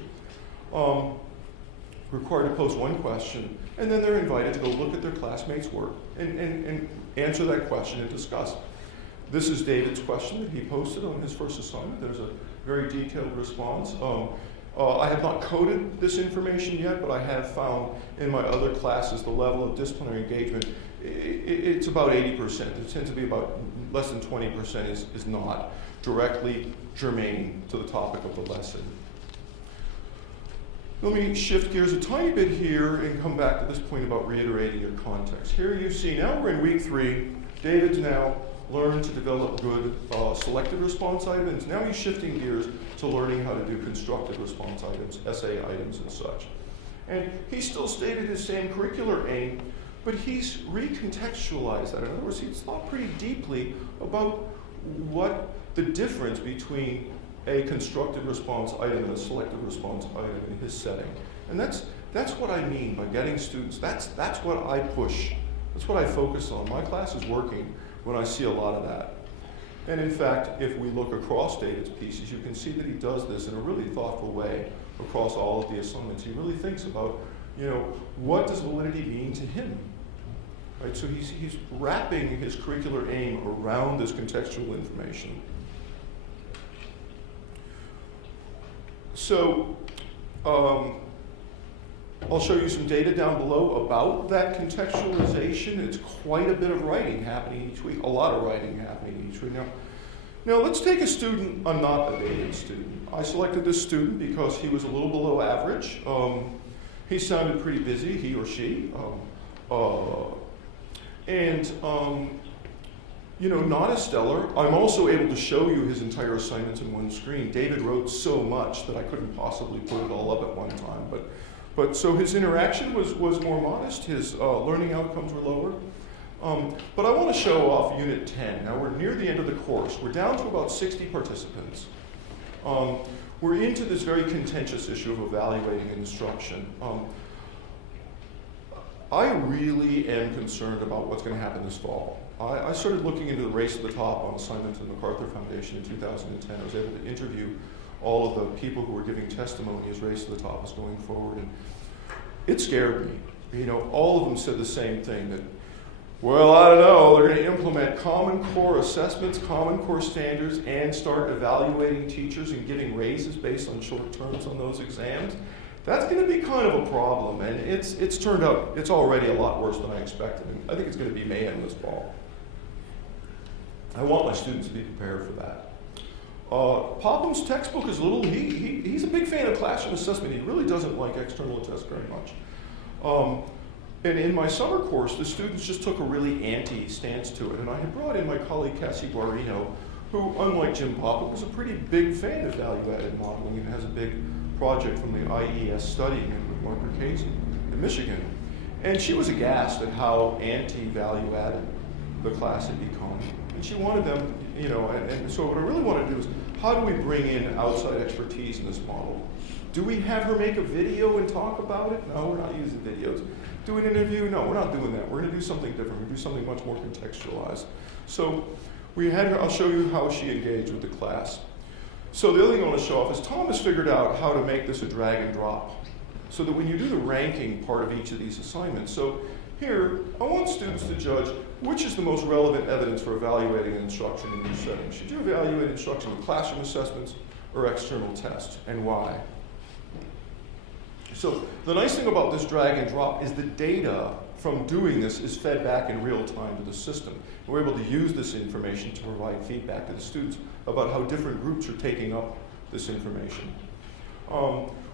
Required to post one question, and then they're invited to go look at their classmates' work and answer that question and discuss. This is David's question that he posted on his first assignment. There's a very detailed response. I have not coded this information yet, but I have found in my other classes the level of disciplinary engagement, it's about 80%. It tends to be about less than 20% is not directly germane to the topic of the lesson. Let me shift gears a tiny bit here and come back to this point about reiterating your context. Here you see, now we're in week 3. David's now learned to develop good selected response items. Now he's shifting gears to learning how to do constructed response items, essay items and such. And he still stated his same curricular aim, but he's recontextualized that. In other words, he's thought pretty deeply about what the difference between a constructed response item and a selected response item in his setting. And that's what I mean by getting students. That's what I push. That's what I focus on. My class is working when I see a lot of that. And in fact, if we look across David's pieces, you can see that he does this in a really thoughtful way across all of the assignments. He really thinks about, what does validity mean to him? Right? So he's wrapping his curricular aim around this contextual information. So I'll show you some data down below about that contextualization. It's quite a bit of writing happening each week, a lot of writing happening each week. Now let's take a student, I'm not a David student. I selected this student because he was a little below average. He sounded pretty busy, he or she. Not as stellar. I'm also able to show you his entire assignments in one screen. David wrote so much that I couldn't possibly put it all up at one time. But so his interaction was more modest. His learning outcomes were lower. But I want to show off Unit 10. Now we're near the end of the course. We're down to about 60 participants. We're into this very contentious issue of evaluating instruction. I really am concerned about what's going to happen this fall. I started looking into the race to the top on assignment to the MacArthur Foundation in 2010. I was able to interview all of the people who were giving testimony as race to the top was going forward. And it scared me. All of them said the same thing, that, well, I don't know, they're going to implement Common Core assessments, Common Core standards, and start evaluating teachers and giving raises based on short terms on those exams. That's going to be kind of a problem, and it's turned out, it's already a lot worse than I expected. And I think it's going to be mayhem this fall. I want my students to be prepared for that. Popham's textbook is he's a big fan of classroom assessment. He really doesn't like external tests very much. And in my summer course, the students just took a really anti-stance to it. And I had brought in my colleague, Cassie Guarino, who, unlike Jim Popham, was a pretty big fan of value-added modeling and has a big project from the IES studying it with Mark Casey in Michigan. And she was aghast at how anti-value-added the class had become. And she wanted them, and so what I really want to do is, how do we bring in outside expertise in this model? Do we have her make a video and talk about it? No, we're not using videos. Do an interview? No, we're not doing that. We're going to do something different. We're going to do something much more contextualized. So we had her, I'll show you how she engaged with the class. So the other thing I want to show off is Tom has figured out how to make this a drag and drop so that when you do the ranking part of each of these assignments, so here, I want students to judge which is the most relevant evidence for evaluating instruction in these settings. Should you evaluate instruction with classroom assessments or external tests, and why? So the nice thing about this drag and drop is the data from doing this is fed back in real time to the system. We're able to use this information to provide feedback to the students about how different groups are taking up this information.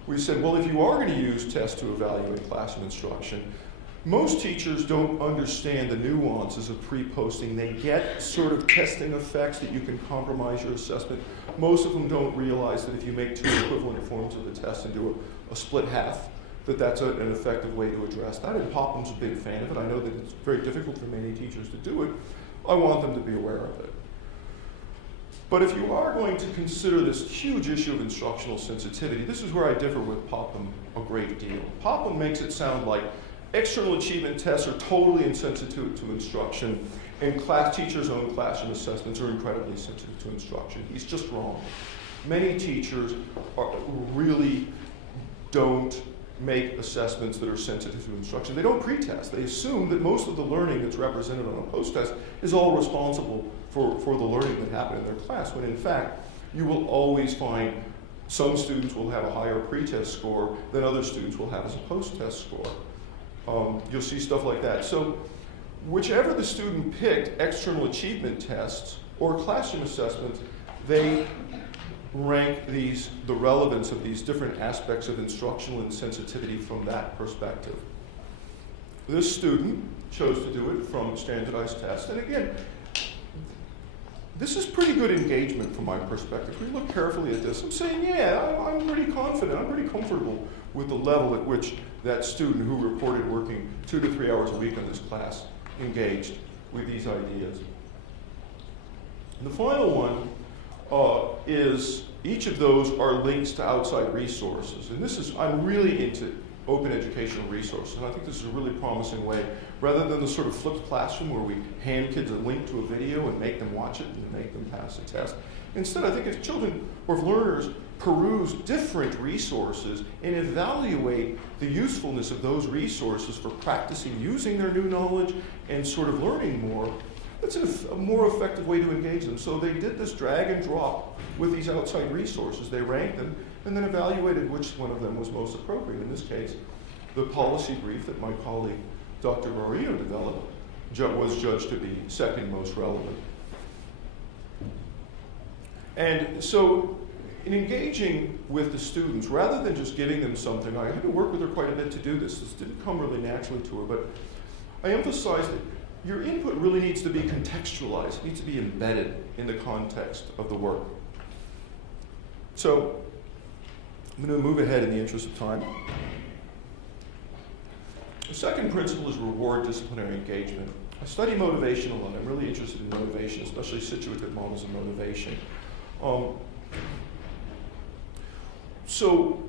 We said, well, if you are going to use tests to evaluate classroom instruction, most teachers don't understand the nuances of pre-posting. They get sort of testing effects that you can compromise your assessment. Most of them don't realize that if you make two equivalent forms of the test and do a split half, that's an effective way to address that. And Popham's a big fan of it. I know that it's very difficult for many teachers to do it. I want them to be aware of it. But if you are going to consider this huge issue of instructional sensitivity, this is where I differ with Popham a great deal. Popham makes it sound like external achievement tests are totally insensitive to instruction, and teachers' own classroom assessments are incredibly sensitive to instruction. He's just wrong. Many teachers really don't make assessments that are sensitive to instruction. They don't pre-test. They assume that most of the learning that's represented on a post-test is all responsible for the learning that happened in their class, when in fact, you will always find some students will have a higher pre-test score than other students will have as a post-test score. You'll see stuff like that. So whichever the student picked, external achievement tests or classroom assessments, they rank the relevance of these different aspects of instructional insensitivity from that perspective. This student chose to do it from standardized tests. And again, this is pretty good engagement from my perspective. If we look carefully at this, I'm saying, yeah, I'm pretty confident, I'm pretty comfortable with the level at which that student who reported working 2 to 3 hours a week in this class engaged with these ideas. And the final one is each of those are links to outside resources. And I'm really into open educational resources. And I think this is a really promising way, rather than the sort of flipped classroom where we hand kids a link to a video and make them watch it and make them pass a test. Instead, I think if children or if learners peruse different resources and evaluate the usefulness of those resources for practicing using their new knowledge and sort of learning more, that's a more effective way to engage them. So they did this drag and drop with these outside resources. They ranked them and then evaluated which one of them was most appropriate. In this case, the policy brief that my colleague, Dr. Marino, developed was judged to be second most relevant. And so in engaging with the students, rather than just giving them something, I had to work with her quite a bit to do this. This didn't come really naturally to her, but I emphasized that your input really needs to be contextualized. It needs to be embedded in the context of the work. So I'm going to move ahead in the interest of time. The second principle is reward disciplinary engagement. I study motivation a lot. I'm really interested in motivation, especially situative models of motivation. So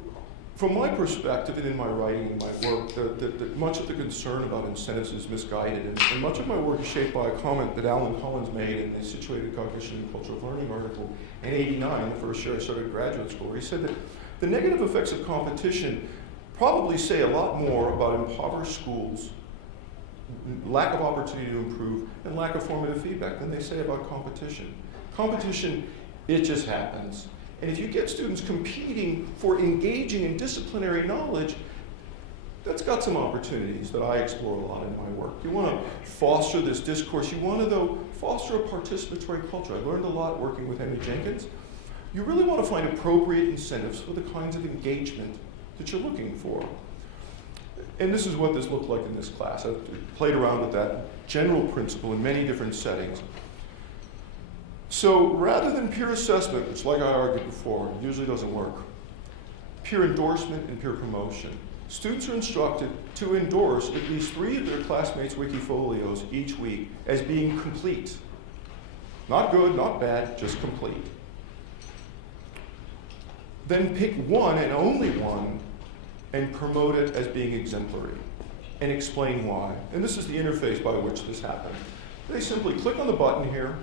from my perspective and in my writing and my work, much of the concern about incentives is misguided, and much of my work is shaped by a comment that Alan Collins made in the Situated Cognition and Culture of Learning article in '89, the first year I started graduate school, where he said that the negative effects of competition probably say a lot more about impoverished schools, lack of opportunity to improve, and lack of formative feedback than they say about competition. Competition, it just happens. And if you get students competing for engaging in disciplinary knowledge, that's got some opportunities that I explore a lot in my work. You want to foster this discourse. You want to, though, foster a participatory culture. I learned a lot working with Henry Jenkins. you really want to find appropriate incentives for the kinds of engagement that you're looking for. And this is what this looked like in this class. I played around with that general principle in many different settings. So rather than peer assessment, which, like I argued before, usually doesn't work, peer endorsement and peer promotion. Students are instructed to endorse at least 3 of their classmates' Wikifolios each week as being complete. Not good, not bad, just complete. Then pick one and only one and promote it as being exemplary and explain why. And this is the interface by which this happens. They simply click on the button here.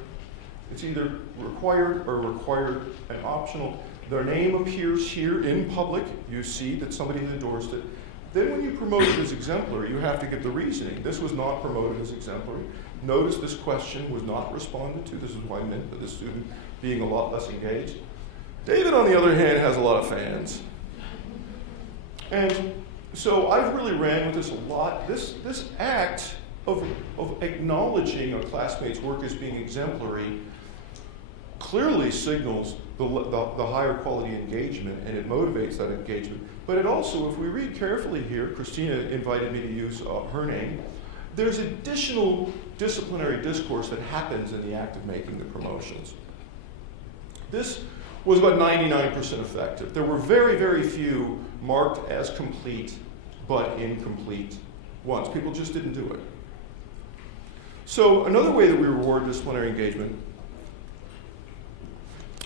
It's either required or required and optional. Their name appears here in public. You see that somebody endorsed it. Then when you promote it as exemplary, you have to give the reasoning. This was not promoted as exemplary. Notice this question was not responded to. This is what I meant by the student being a lot less engaged. David, on the other hand, has a lot of fans. And so I've really ran with this a lot. This act of acknowledging a classmate's work as being exemplary clearly signals the higher quality engagement, and it motivates that engagement. But it also, if we read carefully here, Christina invited me to use her name, there's additional disciplinary discourse that happens in the act of making the promotions. This was about 99% effective. There were very, very few marked as complete but incomplete ones. People just didn't do it. So another way that we reward disciplinary engagement,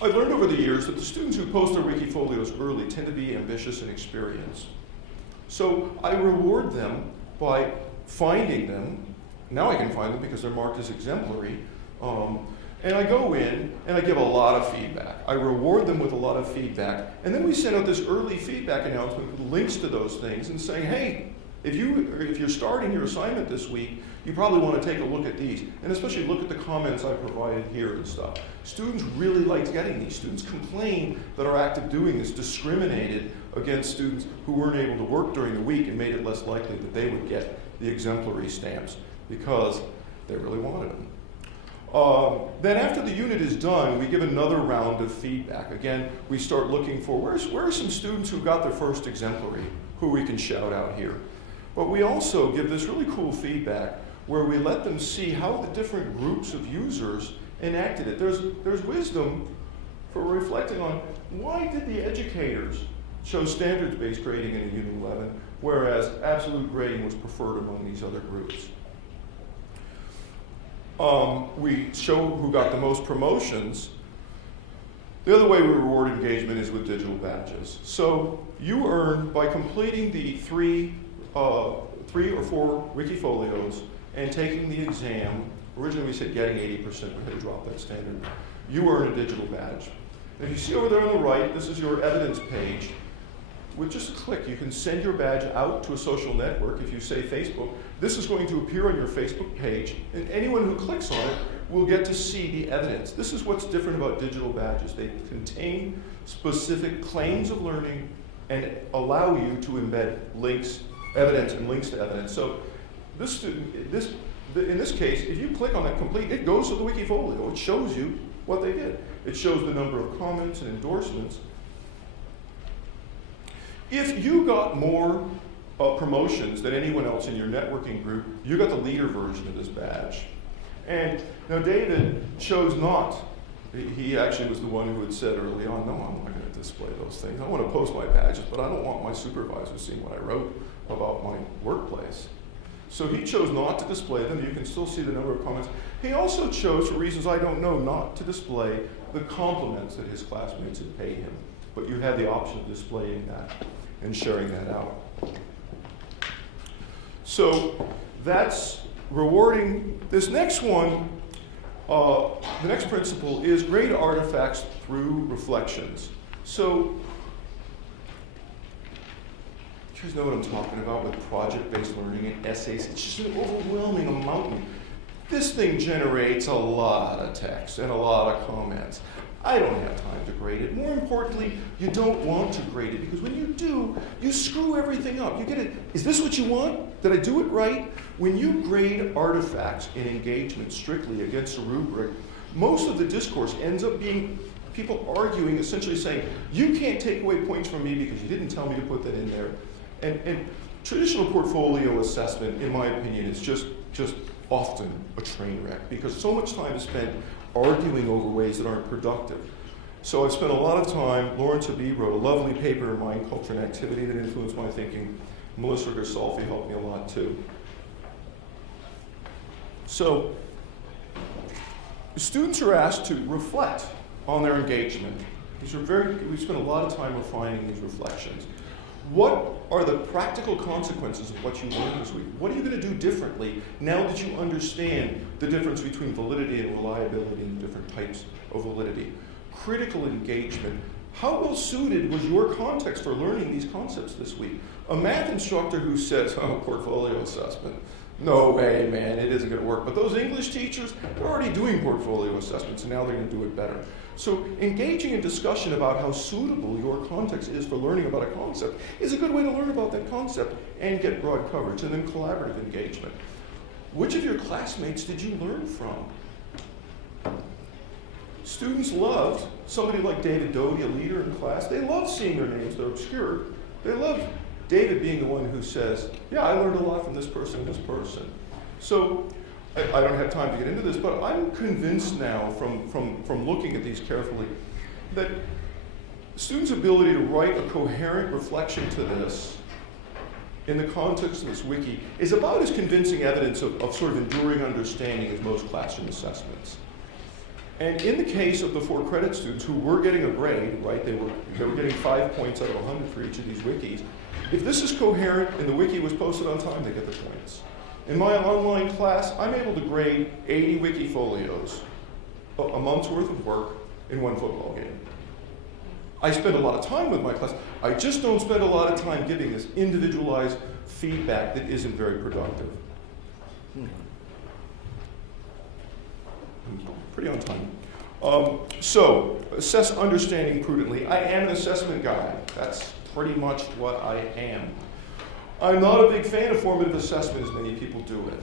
I've learned over the years that the students who post their Wikifolios early tend to be ambitious and experienced. So I reward them by finding them. Now I can find them because they're marked as exemplary. And I go in and I give a lot of feedback. I reward them with a lot of feedback. And then we send out this early feedback announcement with links to those things and saying, hey, if you're starting your assignment this week, you probably want to take a look at these. And especially look at the comments I provided here and stuff. Students really liked getting these. Students complained that our act of doing this discriminated against students who weren't able to work during the week and made it less likely that they would get the exemplary stamps because they really wanted them. Then after the unit is done, we give another round of feedback. Again, we start looking for where are some students who got their first exemplary, who we can shout out here. But we also give this really cool feedback where we let them see how the different groups of users enacted it. There's wisdom for reflecting on why did the educators chose standards-based grading in Unit 11, whereas absolute grading was preferred among these other groups. We show who got the most promotions. The other way we reward engagement is with digital badges. So you earn, by completing the three or four Wikifolios and taking the exam, originally we said getting 80%, we had to drop that standard, you earn a digital badge. And if you see over there on the right, this is your evidence page. With just a click, you can send your badge out to a social network. If you say Facebook, this is going to appear on your Facebook page, and anyone who clicks on it will get to see the evidence. This is what's different about digital badges. They contain specific claims of learning and allow you to embed links, evidence, and links to evidence. So this student, in this case, if you click on that complete, it goes to the Wikifolio. It shows you what they did. It shows the number of comments and endorsements. If you got more promotions than anyone else in your networking group, you got the leader version of this badge. And now David chose not. He actually was the one who had said early on, no, I'm not going to display those things. I want to post my badges, but I don't want my supervisor seeing what I wrote about my workplace. So he chose not to display them. You can still see the number of comments. He also chose, for reasons I don't know, not to display the compliments that his classmates had paid him. But you had the option of displaying that and sharing that out. So that's rewarding. This next one, the next principle is grade artifacts through reflections. So you guys know what I'm talking about with project-based learning and essays. It's just an overwhelming amount. This thing generates a lot of text and a lot of comments. I don't have time to grade it. More importantly, you don't want to grade it because when you do, you screw everything up. You get it. Is this what you want? Did I do it right? When you grade artifacts in engagement strictly against a rubric, most of the discourse ends up being people arguing, essentially saying, you can't take away points from me because you didn't tell me to put that in there. And traditional portfolio assessment, in my opinion, is just often a train wreck because so much time is spent arguing over ways that aren't productive. So I've spent a lot of time. Lawrence Habib wrote a lovely paper in Mind, Culture, and Activity that influenced my thinking. Melissa Gersolfi helped me a lot too. So students are asked to reflect on their engagement. We spent a lot of time refining these reflections. What are the practical consequences of what you learned this week? What are you going to do differently now that you understand the difference between validity and reliability and the different types of validity? Critical engagement. How well suited was your context for learning these concepts this week? A math instructor who says, oh, portfolio assessment. No way, man, it isn't going to work. But those English teachers, they're already doing portfolio assessments, and now they're going to do it better. So engaging in discussion about how suitable your context is for learning about a concept is a good way to learn about that concept and get broad coverage. And then collaborative engagement. Which of your classmates did you learn from? Students loved somebody like David Doty, a leader in class. They love seeing their names. They're obscure. They love David being the one who says, yeah, I learned a lot from this person and this person. So I don't have time to get into this, but I'm convinced now from looking at these carefully that students' ability to write a coherent reflection to this in the context of this wiki is about as convincing evidence of sort of enduring understanding as most classroom assessments. And in the case of the 4 credit students who were getting a grade, right, they were getting 5 points out of 100 for each of these wikis. If this is coherent and the wiki was posted on time, they get the points. In my online class, I'm able to grade 80 Wikifolios, a month's worth of work in 1 football game. I spend a lot of time with my class. I just don't spend a lot of time giving this individualized feedback that isn't very productive. Pretty on time. So, assess understanding prudently. I am an assessment guy. That's pretty much what I am. I'm not a big fan of formative assessment as many people do it.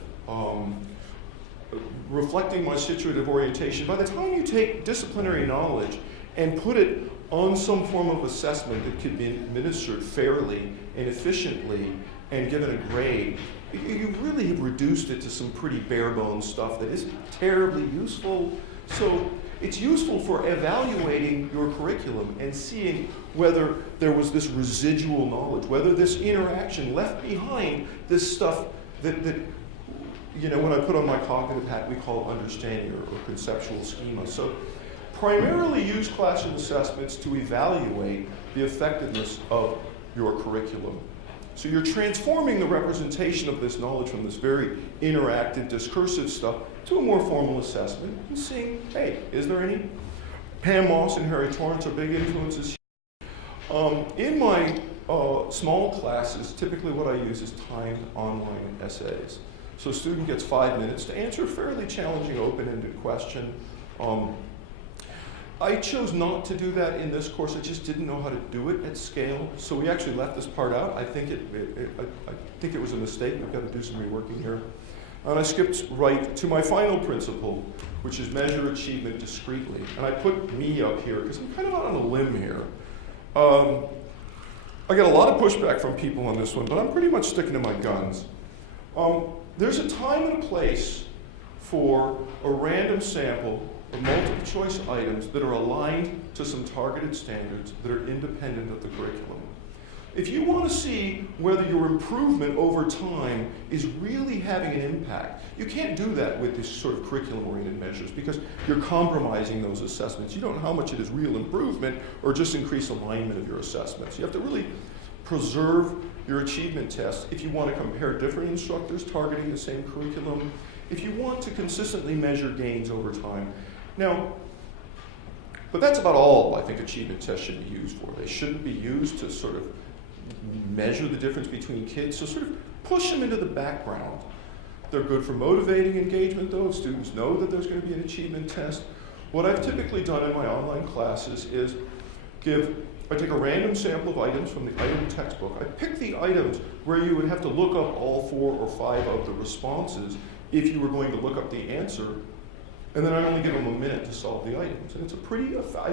Reflecting my situative orientation, by the time you take disciplinary knowledge and put it on some form of assessment that could be administered fairly and efficiently and given a grade, you really have reduced it to some pretty bare bones stuff that isn't terribly useful. So it's useful for evaluating your curriculum and seeing whether there was this residual knowledge, whether this interaction left behind this stuff that when I put on my cognitive hat, we call understanding or conceptual schema. So primarily use classroom assessments to evaluate the effectiveness of your curriculum. So you're transforming the representation of this knowledge from this very interactive, discursive stuff to a more formal assessment and seeing, hey, is there any? Pam Moss and Harry Torrance are big influences. In my small classes, typically what I use is timed online essays. So a student gets 5 minutes to answer a fairly challenging, open-ended question. I chose not to do that in this course. I just didn't know how to do it at scale. So we actually left this part out. I think it was a mistake. We've got to do some reworking here. And I skipped right to my final principle, which is measure achievement discreetly. And I put me up here because I'm kind of out on a limb here. I got a lot of pushback from people on this one, but I'm pretty much sticking to my guns. There's a time and a place for a random sample of multiple choice items that are aligned to some targeted standards that are independent of the curriculum. If you want to see whether your improvement over time is really having an impact, you can't do that with these sort of curriculum-oriented measures because you're compromising those assessments. You don't know how much it is real improvement or just increased alignment of your assessments. You have to really preserve your achievement tests if you want to compare different instructors targeting the same curriculum, if you want to consistently measure gains over time. Now, but that's about all I think achievement tests should be used for. They shouldn't be used to sort of measure the difference between kids, so sort of push them into the background. They're good for motivating engagement, though, if students know that there's going to be an achievement test. What I've typically done in my online classes is I take a random sample of items from the item textbook. I pick the items where you would have to look up all 4 or 5 of the responses if you were going to look up the answer And then I only give them a minute to solve the items. And I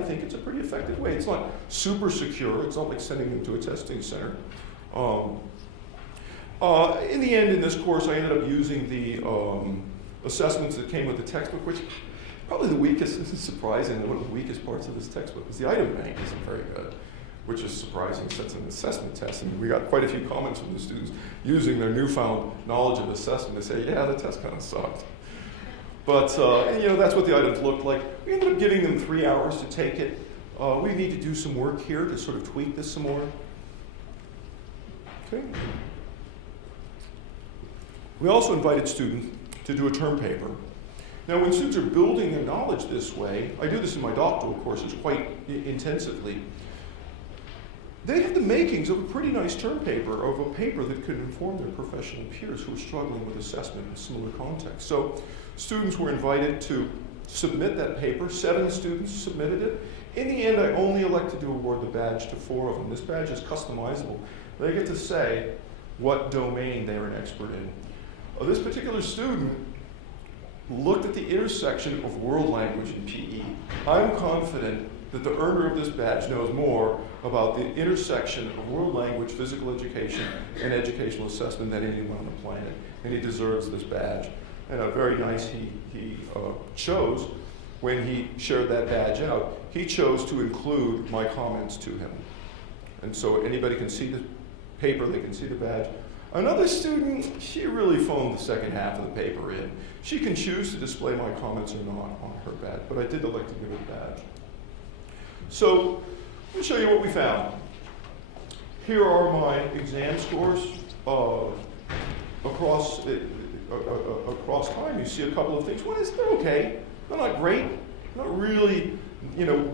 think it's a pretty effective way. It's not super secure. It's not like sending them to a testing center. In the end, in this course, I ended up using the assessments that came with the textbook, which probably the weakest, this is surprising, one of the weakest parts of this textbook is the item bank isn't very good, which is surprising since it's an assessment test. And we got quite a few comments from the students using their newfound knowledge of assessment to say, yeah, the test kind of sucked. But, and, that's what the items looked like. We ended up giving them 3 hours to take it. We need to do some work here to sort of tweak this some more. Okay. We also invited students to do a term paper. Now, when students are building their knowledge this way, I do this in my doctoral courses quite intensively, they have the makings of a pretty nice term paper, of a paper that could inform their professional peers who are struggling with assessment in similar contexts. So students were invited to submit that paper. 7 students submitted it. In the end, I only elected to award the badge to 4 of them. This badge is customizable. They get to say what domain they're an expert in. This particular student looked at the intersection of world language and PE. I'm confident that the earner of this badge knows more about the intersection of world language, physical education, and educational assessment than anyone on the planet, and he deserves this badge. And very nice he chose, when he shared that badge out, he chose to include my comments to him. And so anybody can see the paper, they can see the badge. Another student, she really phoned the second half of the paper in. She can choose to display my comments or not on her badge, but I did elect to give her the badge. So let me show you what we found. Here are my exam scores across time. You see a couple of things. One is they're okay. They're not great. Not really,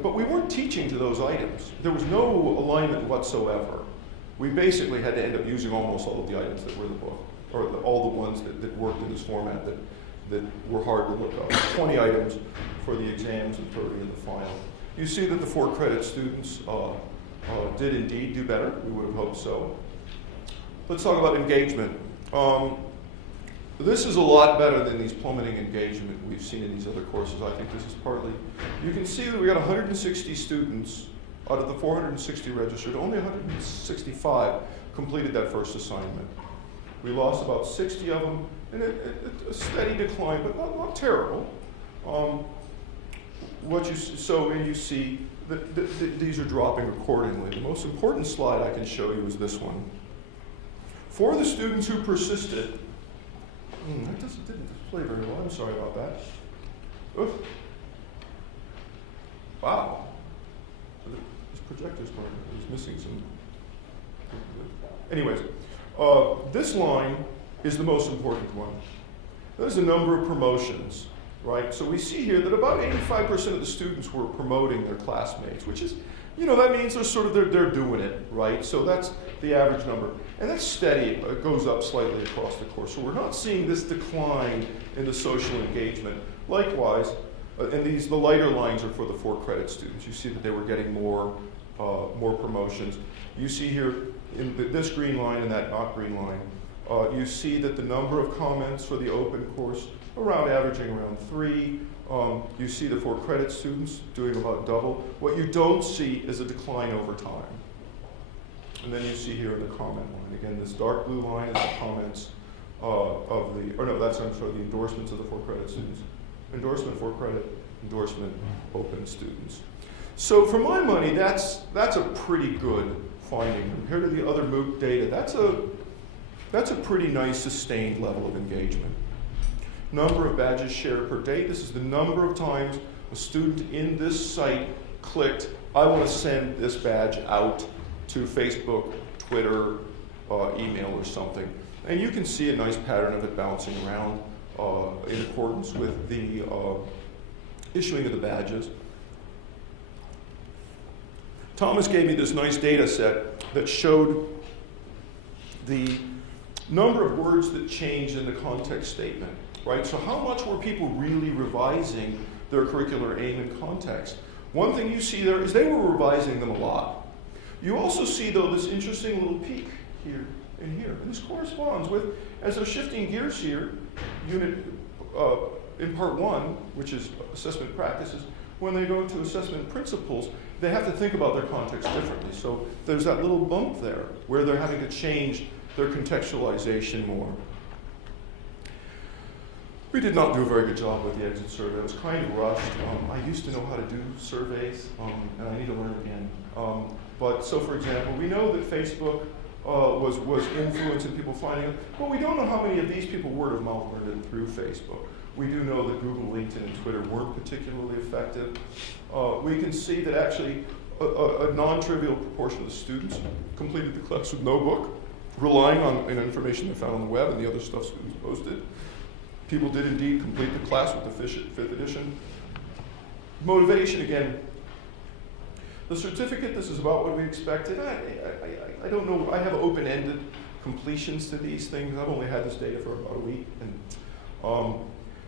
but we weren't teaching to those items. There was no alignment whatsoever. We basically had to end up using almost all of the items that were in the book, or all the ones that worked in this format that were hard to look up. 20 items for the exams and 30 in the final. You see that the 4 credit students did indeed do better. We would have hoped so. Let's talk about engagement. This is a lot better than these plummeting engagement we've seen in these other courses. I think this is partly, you can see that we got 160 students out of the 460 registered. Only 165 completed that first assignment. We lost about 60 of them, and a steady decline, but not terrible. You see that these are dropping accordingly. The most important slide I can show you is this one. For the students who persisted, that didn't display very well. I'm sorry about that. Oof. Wow. This projector's missing some. Anyways, this line is the most important one. There's a number of promotions, right? So we see here that about 85% of the students were promoting their classmates, which is, that means they're doing it, right? So that's the average number. And that's steady. It goes up slightly across the course. So we're not seeing this decline in the social engagement. Likewise, and the lighter lines are for the 4 credit students. You see that they were getting more promotions. You see here in this green line and that not green line, you see that the number of comments for the open course averaging around 3. You see the 4 credit students doing about double. What you don't see is a decline over time. And then you see here in the comment line, again, this dark blue line is the comments the endorsements of the 4 credit students. Endorsement 4 credit, endorsement open students. So for my money, that's a pretty good finding. Compared to the other MOOC data, that's a pretty nice sustained level of engagement. Number of badges shared per date. This is the number of times a student in this site clicked, I want to send this badge out to Facebook, Twitter, email or something. And you can see a nice pattern of it bouncing around in accordance with the issuing of the badges. Thomas gave me this nice data set that showed the number of words that changed in the context statement, right? So how much were people really revising their curricular aim and context? One thing you see there is they were revising them a lot. You also see, though, this interesting little peak here and here. And this corresponds with, as they're shifting gears here, in part one, which is assessment practices, when they go to assessment principles, they have to think about their context differently. So there's that little bump there where they're having to change their contextualization more. We did not do a very good job with the exit survey. It was kind of rushed. I used to know how to do surveys, and I need to learn again. But so, for example, we know that Facebook was influencing people finding it, but we don't know how many of these people word of mouth learned it through Facebook. We do know that Google, LinkedIn, and Twitter weren't particularly effective. We can see that actually a non-trivial proportion of the students completed the class with no book, relying on information they found on the web and the other stuff students posted. People did indeed complete the class with the fifth edition. Motivation, again. The certificate, this is about what we expected. I don't know, I have open-ended completions to these things. I've only had this data for about a week. And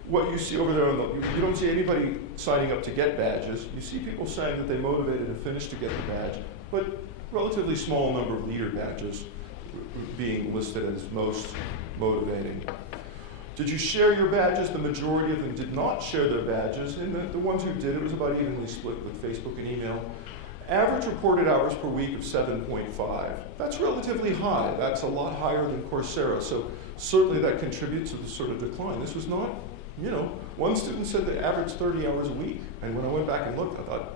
what you see over there, you don't see anybody signing up to get badges. You see people saying that they motivated and finished to get the badge, but relatively small number of leader badges being listed as most motivating. Did you share your badges? The majority of them did not share their badges, and the ones who did, it was about evenly split with Facebook and email. Average reported hours per week of 7.5. That's relatively high. That's a lot higher than Coursera, so certainly that contributes to the sort of decline. This was not, one student said they averaged 30 hours a week, and when I went back and looked, I thought,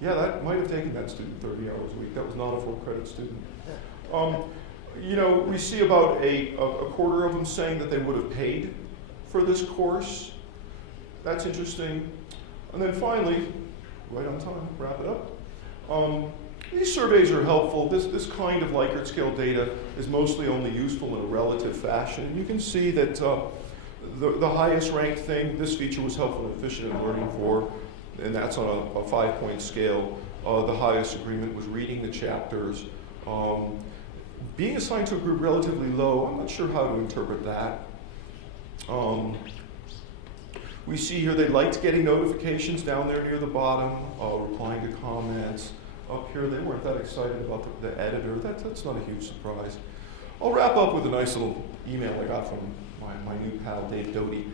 yeah, that might have taken that student 30 hours a week. That was not a full credit student. We see about a quarter of them saying that they would have paid for this course. That's interesting. And then finally, right on time, wrap it up. These surveys are helpful. This kind of Likert scale data is mostly only useful in a relative fashion. And you can see that the highest ranked thing, this feature was helpful and efficient in learning for, and that's on a 5-point scale. The highest agreement was reading the chapters. Being assigned to a group relatively low, I'm not sure how to interpret that. We see here they liked getting notifications down there near the bottom, replying to comments. Up here, they weren't that excited about the editor. That's not a huge surprise. I'll wrap up with a nice little email I got from my new pal, Dave Doty.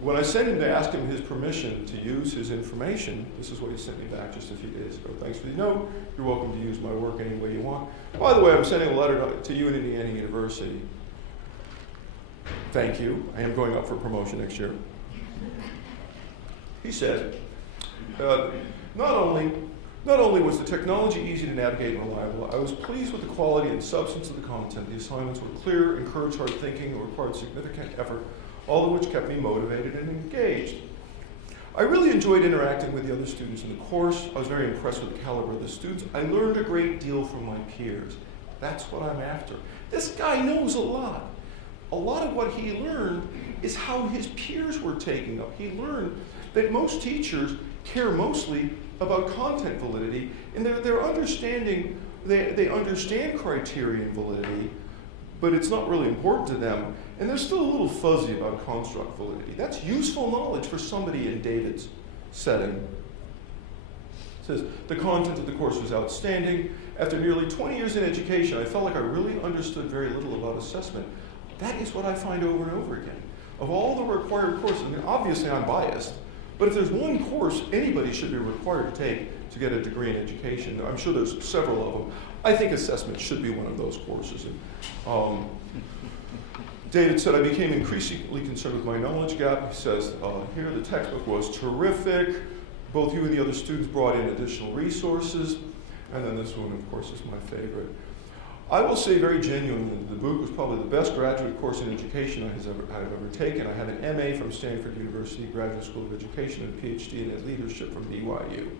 When I sent him to ask him his permission to use his information, this is what he sent me back just a few days ago. Thanks for the note. You're welcome to use my work any way you want. By the way, I'm sending a letter to you at Indiana University. Thank you. I am going up for promotion next year. He said, not only was the technology easy to navigate and reliable, I was pleased with the quality and substance of the content. The assignments were clear, encouraged hard thinking, and required significant effort, all of which kept me motivated and engaged. I really enjoyed interacting with the other students in the course. I was very impressed with the caliber of the students. I learned a great deal from my peers. That's what I'm after. This guy knows a lot. A lot of what he learned is how his peers were taking up. He learned that most teachers care mostly about content validity, and they're understanding, they understand criterion validity, but it's not really important to them, and they're still a little fuzzy about construct validity. That's useful knowledge for somebody in David's setting. It says, the content of the course was outstanding. After nearly 20 years in education, I felt like I really understood very little about assessment. That is what I find over and over again. Of all the required courses, I mean, obviously I'm biased, but if there's one course anybody should be required to take to get a degree in education, I'm sure there's several of them. I think assessment should be one of those courses. And, David said, I became increasingly concerned with my knowledge gap. He says, here the textbook was terrific. Both you and the other students brought in additional resources. And then this one, of course, is my favorite. I will say very genuinely, the book was probably the best graduate course in education I've ever taken. I had an MA from Stanford University Graduate School of Education and a PhD in leadership from BYU.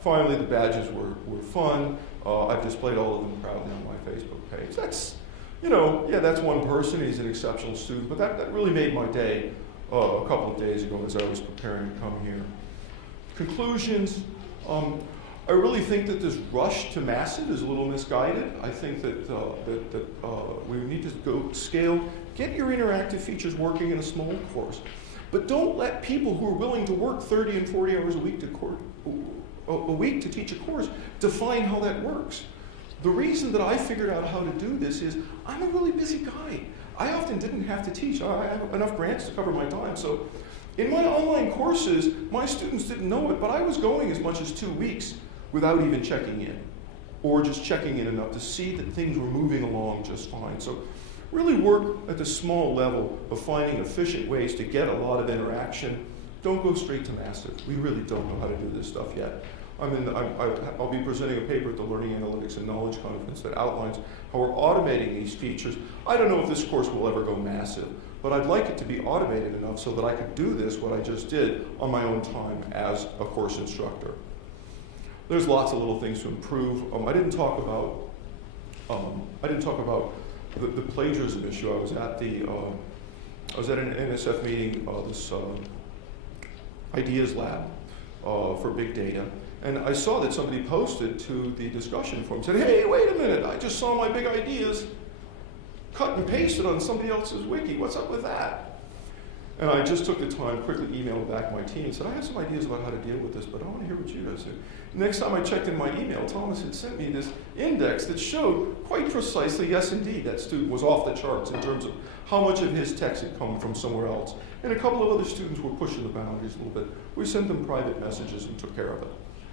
Finally, the badges were fun. I've displayed all of them proudly on my Facebook page. That's, that's one person. He's an exceptional student, but that really made my day a couple of days ago as I was preparing to come here. Conclusions. I really think that this rush to massive is a little misguided. I think that we need to go scale, get your interactive features working in a small course, but don't let people who are willing to work 30 and 40 hours a week to teach a course define how that works. The reason that I figured out how to do this is I'm a really busy guy. I often didn't have to teach. I have enough grants to cover my time. So in my online courses, my students didn't know it, but I was going as much as 2 weeks without even checking in, or just checking in enough to see that things were moving along just fine. So really work at the small level of finding efficient ways to get a lot of interaction. Don't go straight to master. We really don't know how to do this stuff yet. I'll be presenting a paper at the Learning Analytics and Knowledge Conference that outlines how we're automating these features. I don't know if this course will ever go massive, but I'd like it to be automated enough so that I could do this, what I just did, on my own time as a course instructor. There's lots of little things to improve. I didn't talk about the plagiarism issue. I was at an NSF meeting, this ideas lab for big data, and I saw that somebody posted to the discussion forum, said, "Hey, wait a minute! I just saw my big ideas cut and pasted on somebody else's wiki. What's up with that?" And I just took the time, quickly emailed back my team and said, "I have some ideas about how to deal with this, but I want to hear what you guys do." Next time I checked in my email, Thomas had sent me this index that showed quite precisely, yes indeed, that student was off the charts in terms of how much of his text had come from somewhere else. And a couple of other students were pushing the boundaries a little bit. We sent them private messages and took care of it.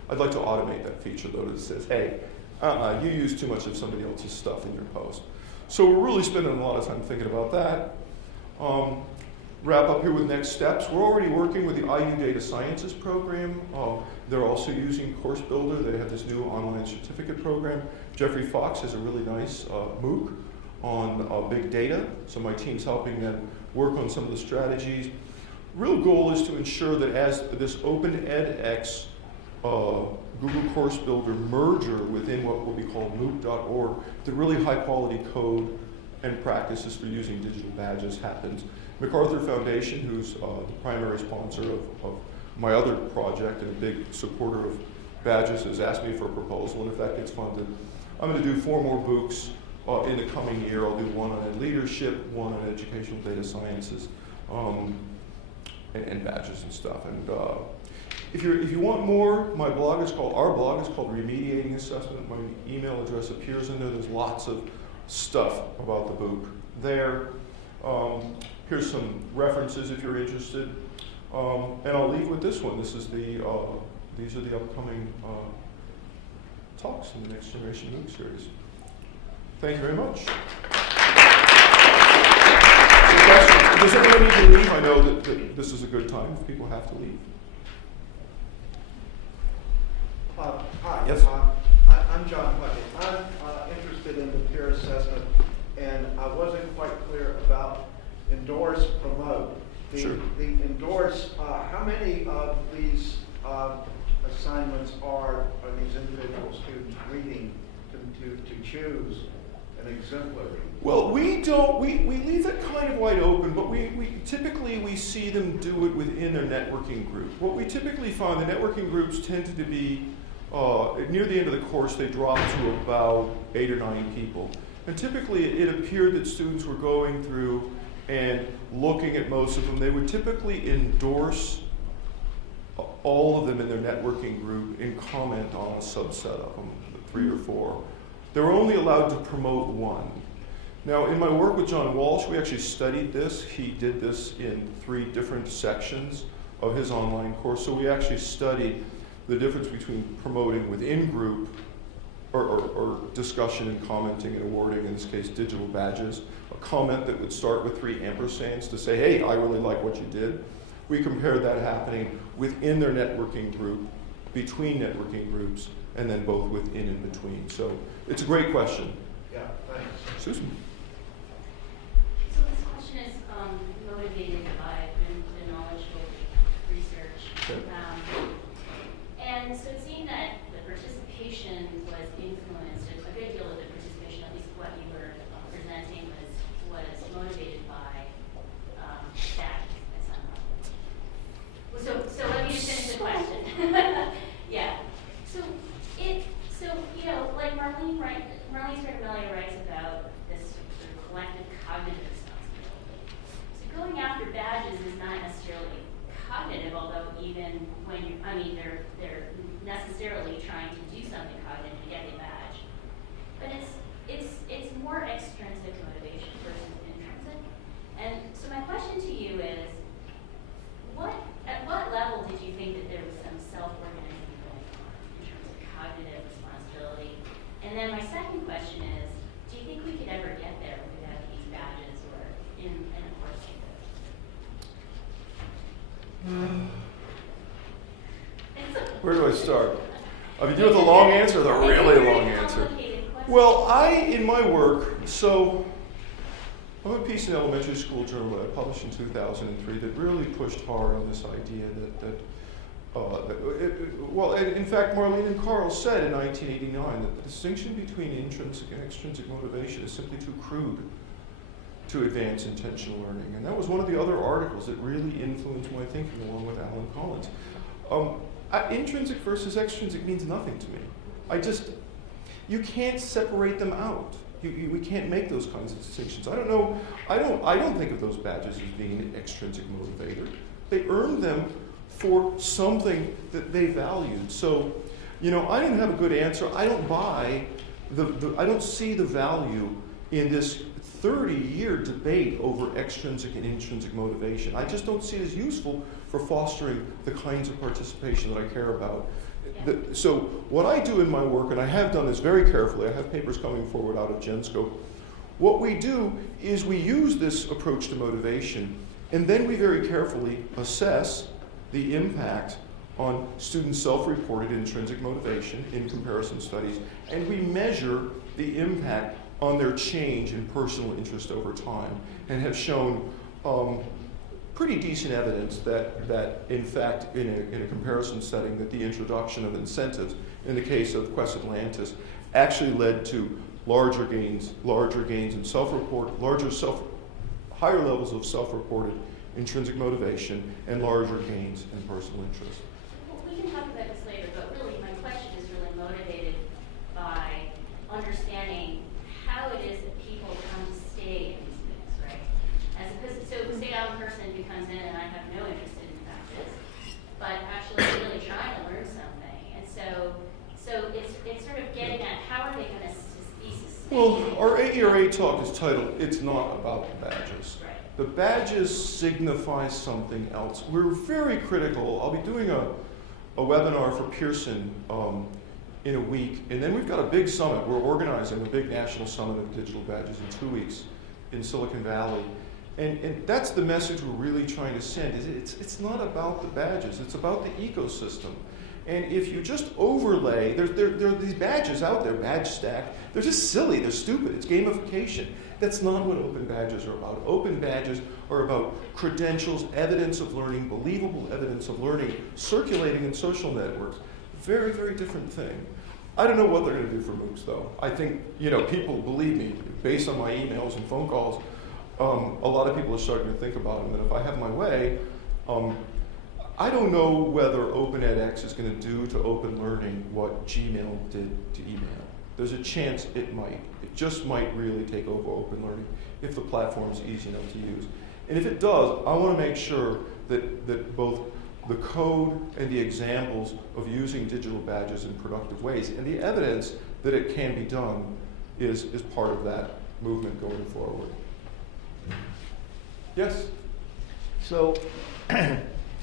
I'd like to automate that feature though that says, hey, you use too much of somebody else's stuff in your post. So we're really spending a lot of time thinking about that. Wrap up here with next steps. We're already working with the IU Data Sciences program. They're also using Course Builder. They have this new online certificate program. Jeffrey Fox has a really nice MOOC on big data. So my team's helping them work on some of the strategies. Real goal is to ensure that as this Open edX Google Course Builder merger within what will be called MOOC.org, the really high quality code and practices for using digital badges happens. MacArthur Foundation, who's the primary sponsor of my other project and a big supporter of badges, has asked me for a proposal, and if that gets funded, I'm going to do 4 more MOOCs in the coming year. I'll do one on leadership, one on educational data sciences, and badges and stuff. And if you want more, our blog is called Remediating Assessment. My email address appears in there. There's lots of stuff about the MOOC there. Here's some references if you're interested. And I'll leave with this one. These are the upcoming talks in the Next Generation MOOC series. Thank you very much. Does everyone need to leave? I know that this is a good time if people have to leave. Hi. Yes. I'm John Puckett. I'm interested in the peer assessment, and I wasn't quite clear about endorse, promote. Sure. The endorse, how many of these assignments are these individual students reading to choose an exemplary? Well, we leave it kind of wide open, but we typically see them do it within their networking group. What we typically find, the networking groups tend to be, near the end of the course, they drop to about 8 or 9 people. And typically it appeared that students were going through and looking at most of them. They would typically endorse all of them in their networking group and comment on a subset of them, 3 or 4. They were only allowed to promote 1. Now, in my work with John Walsh, we actually studied this. He did this in 3 different sections of his online course. So we actually studied the difference between promoting within group or discussion and commenting and awarding, in this case, digital badges. A comment that would start with 3 ampersands to say, hey, I really like what you did. We compared that happening within their networking group, between networking groups, and then both within and between. So it's a great question. Yeah, thanks. Susan. So this question is motivated by the knowledge research. Okay. And so it seemed that the participation was influenced, a good deal of the participation, at least what you were presenting, was motivated by that at some level. So let me just finish the question. Yeah. So like Marlene Scardamelli writes about this sort of collective cognitive responsibility. So going after badges is not necessarily cognitive, although even when they're necessarily trying to do something cognitive to get a badge. But it's more extrinsic motivation versus intrinsic. And then my second question is, do you think we could ever get there without these badges or in a course like this? Where do I start? I mean, do you want the long answer or the really long answer? Well, in my work, so I have a piece in Elementary School Journal that I published in 2003 that really pushed hard on this idea and in fact, Marlene and Carl said in 1989 that the distinction between intrinsic and extrinsic motivation is simply too crude to advance intentional learning. And that was one of the other articles that really influenced my thinking along with Alan Collins. Intrinsic versus extrinsic means nothing to me. You can't separate them out. We can't make those kinds of distinctions. I don't know. I don't think of those badges as being an extrinsic motivator. They earned them for something that they valued. So, I didn't have a good answer. I don't buy I don't see the value in this 30-year debate over extrinsic and intrinsic motivation. I just don't see it as useful for fostering the kinds of participation that I care about. So what I do in my work, and I have done this very carefully, I have papers coming forward out of GenScope, what we do is we use this approach to motivation, and then we very carefully assess the impact on students' self-reported intrinsic motivation in comparison studies, and we measure the impact on their change in personal interest over time, and have shown pretty decent evidence that in fact, in a comparison setting, that the introduction of incentives, in the case of Quest Atlantis, actually led to larger gains in self-report, higher levels of self-reported intrinsic motivation, and larger gains in personal interest. Well, we can talk about this later, but really my question is really motivated by understanding how it is that people come to stay in these things, right? As opposed to, so say I'm a person who comes in and I have no interest in practice, but actually really trying to learn something. And so it's sort of getting at how are they going to be sustained? Well, our AERA talk is titled, It's Not About the Badges. Right. The badges signify something else. We're very critical. I'll be doing a webinar for Pearson in a week, and then we've got a big summit. We're organizing a big national summit of digital badges in 2 weeks in Silicon Valley. And that's the message we're really trying to send. It's not about the badges, it's about the ecosystem. And if you just overlay, there are these badges out there, badge stack, they're just silly, they're stupid, it's gamification. That's not what open badges are about. Open badges are about credentials, evidence of learning, believable evidence of learning, circulating in social networks. Very, very different thing. I don't know what they're going to do for MOOCs, though. I think, people, believe me, based on my emails and phone calls, a lot of people are starting to think about them. And if I have my way, I don't know whether Open edX is going to do to open learning what Gmail did to email. There's a chance it might. It just might really take over open learning if the platform is easy enough to use. And if it does, I want to make sure that both the code and the examples of using digital badges in productive ways and the evidence that it can be done is part of that movement going forward. Yes? So,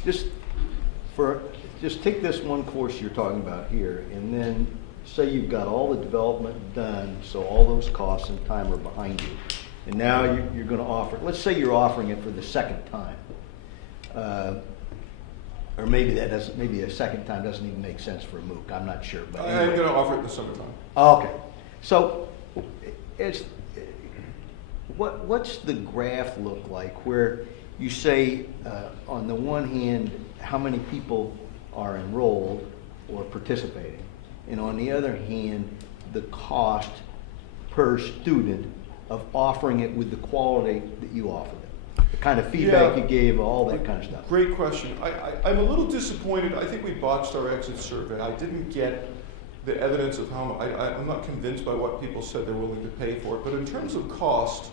just take this one course you're talking about here, and then say you've got all the development done, so all those costs and time are behind you. And now you're going to offer, let's say you're offering it for the second time. Or maybe a second time doesn't even make sense for a MOOC, I'm not sure. But anyway. I'm going to offer it in the summertime. Okay. So, what's the graph look like where you say, on the one hand, how many people are enrolled or participating, and on the other hand, the cost per student of offering it with the quality that you offer them? The kind of feedback you gave, all that kind of stuff. Great question. I'm a little disappointed. I think we botched our exit survey. I didn't get the evidence of how much. I'm not convinced by what people said they're willing to pay for it. But in terms of cost,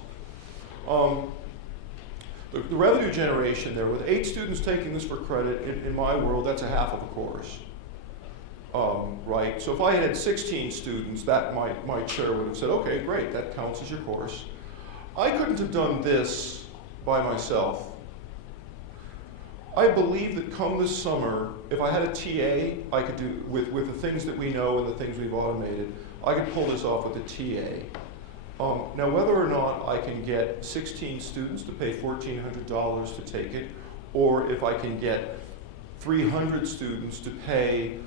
the revenue generation there, with 8 students taking this for credit, in my world, that's a half of a course. Right? So if I had 16 students, that my chair would have said, okay, great, that counts as your course. I couldn't have done this by myself. I believe that come this summer, if I had a TA, I could do, with the things that we know and the things we've automated, I could pull this off with a TA. Now, whether or not I can get 16 students to pay $1,400 to take it, or if I can get 300 students to pay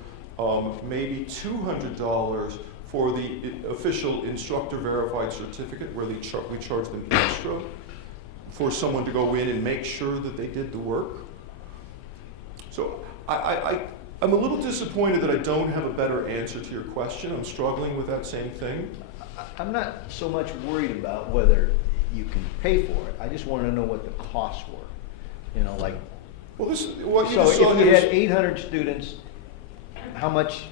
maybe $200 for the official instructor verified certificate, where we charge them extra for someone to go in and make sure that they did the work. So I'm a little disappointed that I don't have a better answer to your question. I'm struggling with that same thing. I'm not so much worried about whether you can pay for it. I just want to know what the costs were. You know, like, Well, what you so just saw if here you had is- 800 students, how much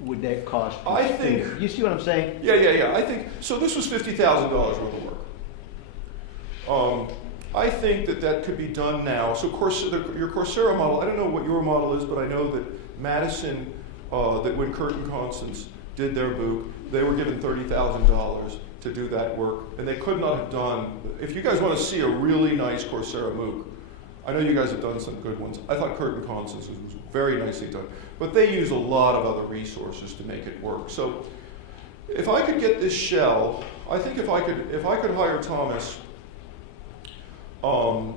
would that cost per I think- student? You see what I'm saying? Yeah. I think, so this was $50,000 worth of work. I think that could be done now. So your Coursera model, I don't know what your model is, but I know that Madison, that when Kurt and Constance did their MOOC, they were given $30,000 to do that work. And they could not have done, if you guys want to see a really nice Coursera MOOC, I know you guys have done some good ones. I thought Kurt and Constance was very nicely done. But they use a lot of other resources to make it work. So if I could get this shell, I think if I could hire Thomas for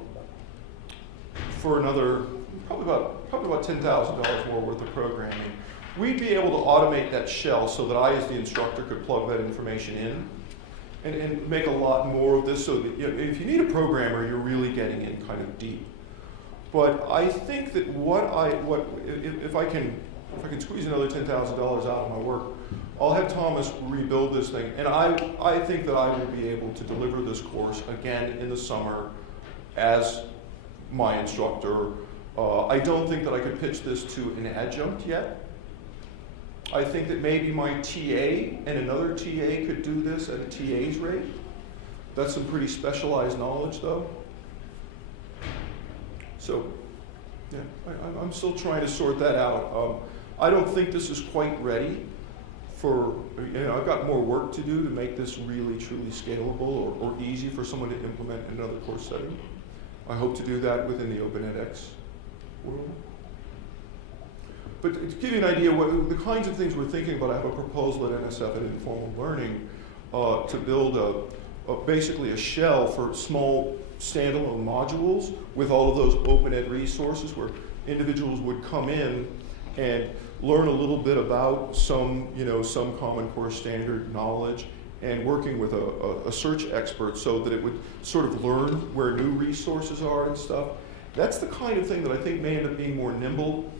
another probably about $10,000 more worth of programming, we'd be able to automate that shell so that I, as the instructor, could plug that information in and make a lot more of this. So that, if you need a programmer, you're really getting in kind of deep. But I think that if I can squeeze another $10,000 out of my work, I'll have Thomas rebuild this thing, and I think that I will be able to deliver this course again in the summer as my instructor. I don't think that I could pitch this to an adjunct yet. I think that maybe my TA and another TA could do this at a TA's rate. That's some pretty specialized knowledge, though. So, yeah, I'm still trying to sort that out. I don't think this is quite ready for, I've got more work to do to make this really, truly scalable or easy for someone to implement in another course setting. I hope to do that within the Open edX world. But to give you an idea, what the kinds of things we're thinking about, I have a proposal at NSF at Informal Learning to build basically a shell for small standalone modules with all of those open ed resources where individuals would come in and learn a little bit about some Common Core standard knowledge and working with a search expert so that it would sort of learn where new resources are and stuff. That's the kind of thing that I think may end up being more nimble.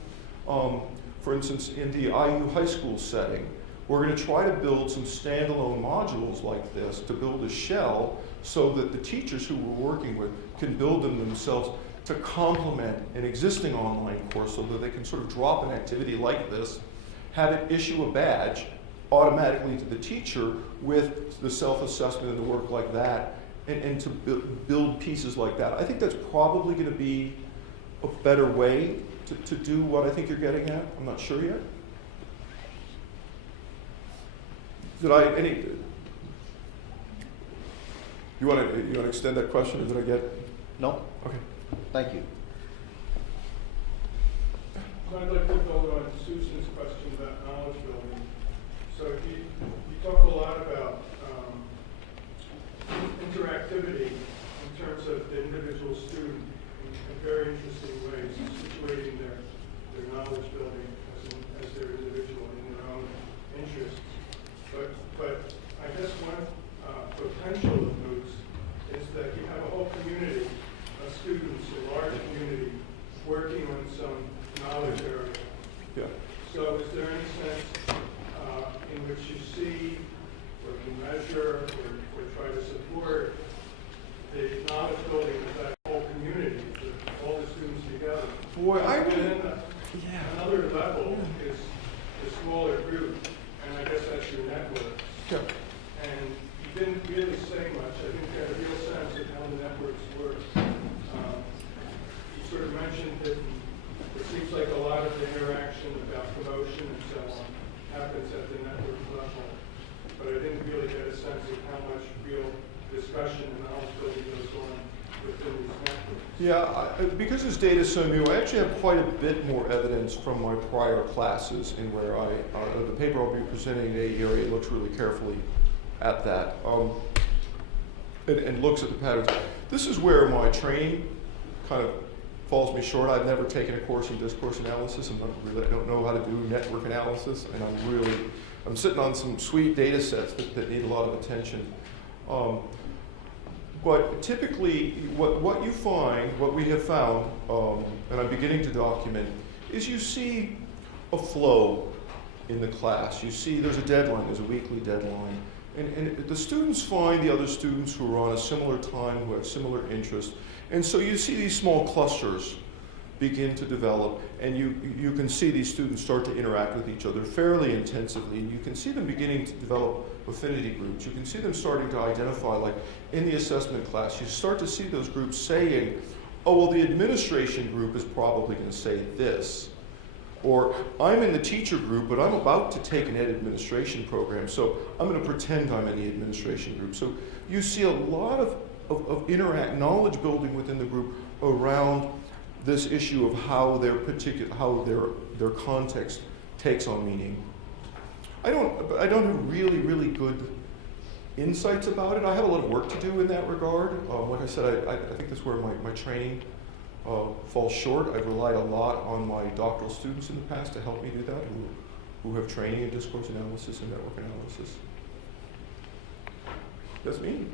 For instance, in the IU high school setting, we're going to try to build some standalone modules like this to build a shell so that the teachers who we're working with can build them themselves to complement an existing online course so that they can sort of drop an activity like this, have it issue a badge automatically to the teacher with the self-assessment and the work like that, and to build pieces like that. I think that's probably going to be a better way to do what I think you're getting at. I'm not sure yet. You want to extend that question, or did I get? No? Okay. Thank you. So I'd like to build on Susan's question about knowledge building. So you talk a lot about interactivity in terms of the individual student in very interesting ways, situating their knowledge building as their individual in their own interests. But I guess one potential of MOOCs is that you have a whole community of students, a large community, working on some knowledge area. Yeah. So is there any sense in which you see or can measure or try to support the knowledge building of that whole community, all the students together? Boy, And then another level is the smaller group, and I guess that's your network. Yeah. And you didn't really say much. I didn't get a real sense of how the networks work. You sort of mentioned that it seems like a lot of the interaction about promotion and so on happens at the network level. But I didn't really get a sense of how much real discussion and knowledge building goes on within these networks. Yeah, because this data is so new, I actually have quite a bit more evidence from my prior classes in where the paper I'll be presenting in area looks really carefully at that and looks at the patterns. This is where my training kind of falls me short. I've never taken a course in discourse analysis. I don't know how to do network analysis, and I'm sitting on some sweet data sets that need a lot of attention. But typically, what you find, what we have found, and I'm beginning to document, is you see a flow in the class. You see there's a deadline, there's a weekly deadline. And the students find the other students who are on a similar time, who have similar interests. And so you see these small clusters begin to develop, and you can see these students start to interact with each other fairly intensively, and you can see them beginning to develop affinity groups. You can see them starting to identify, like in the assessment class, you start to see those groups saying, oh, well, the administration group is probably going to say this. Or I'm in the teacher group, but I'm about to take an ed administration program, so I'm going to pretend I'm in the administration group. So you see a lot of knowledge building within the group around this issue of how their context takes on meaning. I don't have really good insights about it. I have a lot of work to do in that regard. Like I said, I think that's where my training falls short. I've relied a lot on my doctoral students in the past to help me do that, who have training in discourse analysis and network analysis. That's me.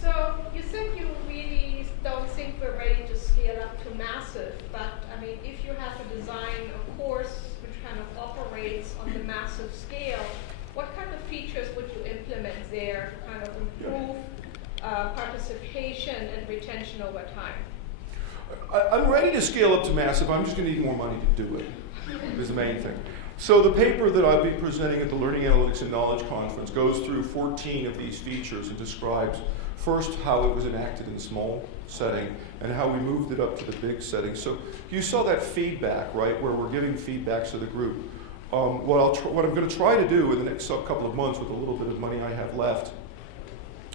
So you said you really don't think we're ready to scale up to massive, but I mean, if you have to design a course which kind of operates on the massive scale, what kind of features would you implement there to kind of improve participation and retention over time? I'm ready to scale up to massive. I'm just going to need more money to do it, is the main thing. So the paper that I'll be presenting at the Learning Analytics and Knowledge Conference goes through 14 of these features and describes first how it was enacted in small setting and how we moved it up to the big setting. So you saw that feedback, right, where we're giving feedbacks to the group. What I'm going to try to do in the next couple of months with a little bit of money I have left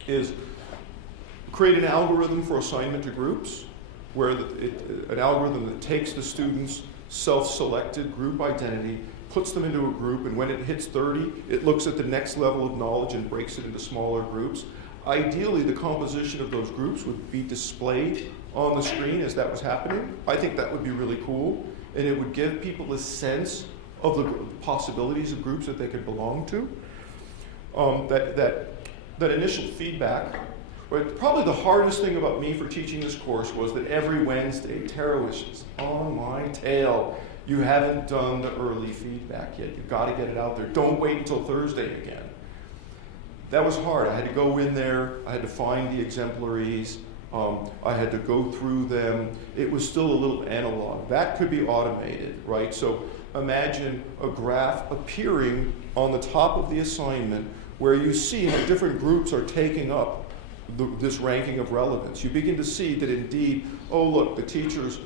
is create an algorithm for assignment to groups, where an algorithm that takes the students' self-selected group identity, puts them into a group, and when it hits 30, it looks at the next level of knowledge and breaks it into smaller groups. Ideally, the composition of those groups would be displayed on the screen as that was happening. I think that would be really cool, and it would give people a sense of the possibilities of groups that they could belong to. That initial feedback. Right? Probably the hardest thing about me for teaching this course was that every Wednesday, Tara was just on my tail. You haven't done the early feedback yet. You've got to get it out there. Don't wait until Thursday again. That was hard. I had to go in there. I had to find the exemplaries. I had to go through them. It was still a little analog. That could be automated, right? So imagine a graph appearing on the top of the assignment where you see how different groups are taking up this ranking of relevance. You begin to see that indeed, oh look, the teachers,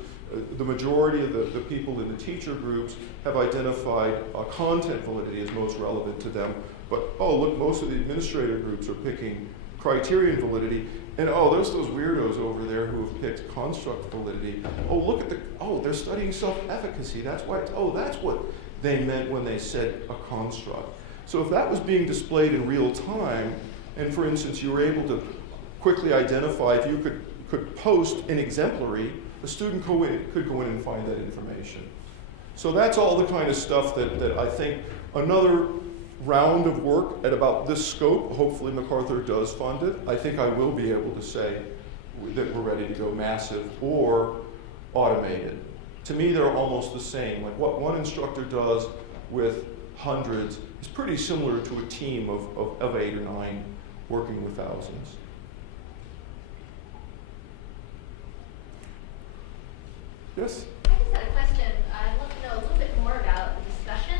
the majority of the people in the teacher groups have identified content validity as most relevant to them, but oh look, most of the administrator groups are picking criterion validity, and oh, there's those weirdos over there who have picked construct validity. Oh, look at they're studying self-efficacy. That's why, that's what they meant when they said a construct. So if that was being displayed in real time, and for instance, you were able to quickly identify, if you could post an exemplary, a student could go in and find that information. So that's all the kind of stuff that I think another round of work at about this scope, hopefully MacArthur does fund it, I think I will be able to say that we're ready to go massive or automated. To me, they're almost the same. Like what one instructor does with hundreds is pretty similar to a team of 8 or 9 working with thousands. Yes? I just had a question. I'd love to know a little bit more about the discussion.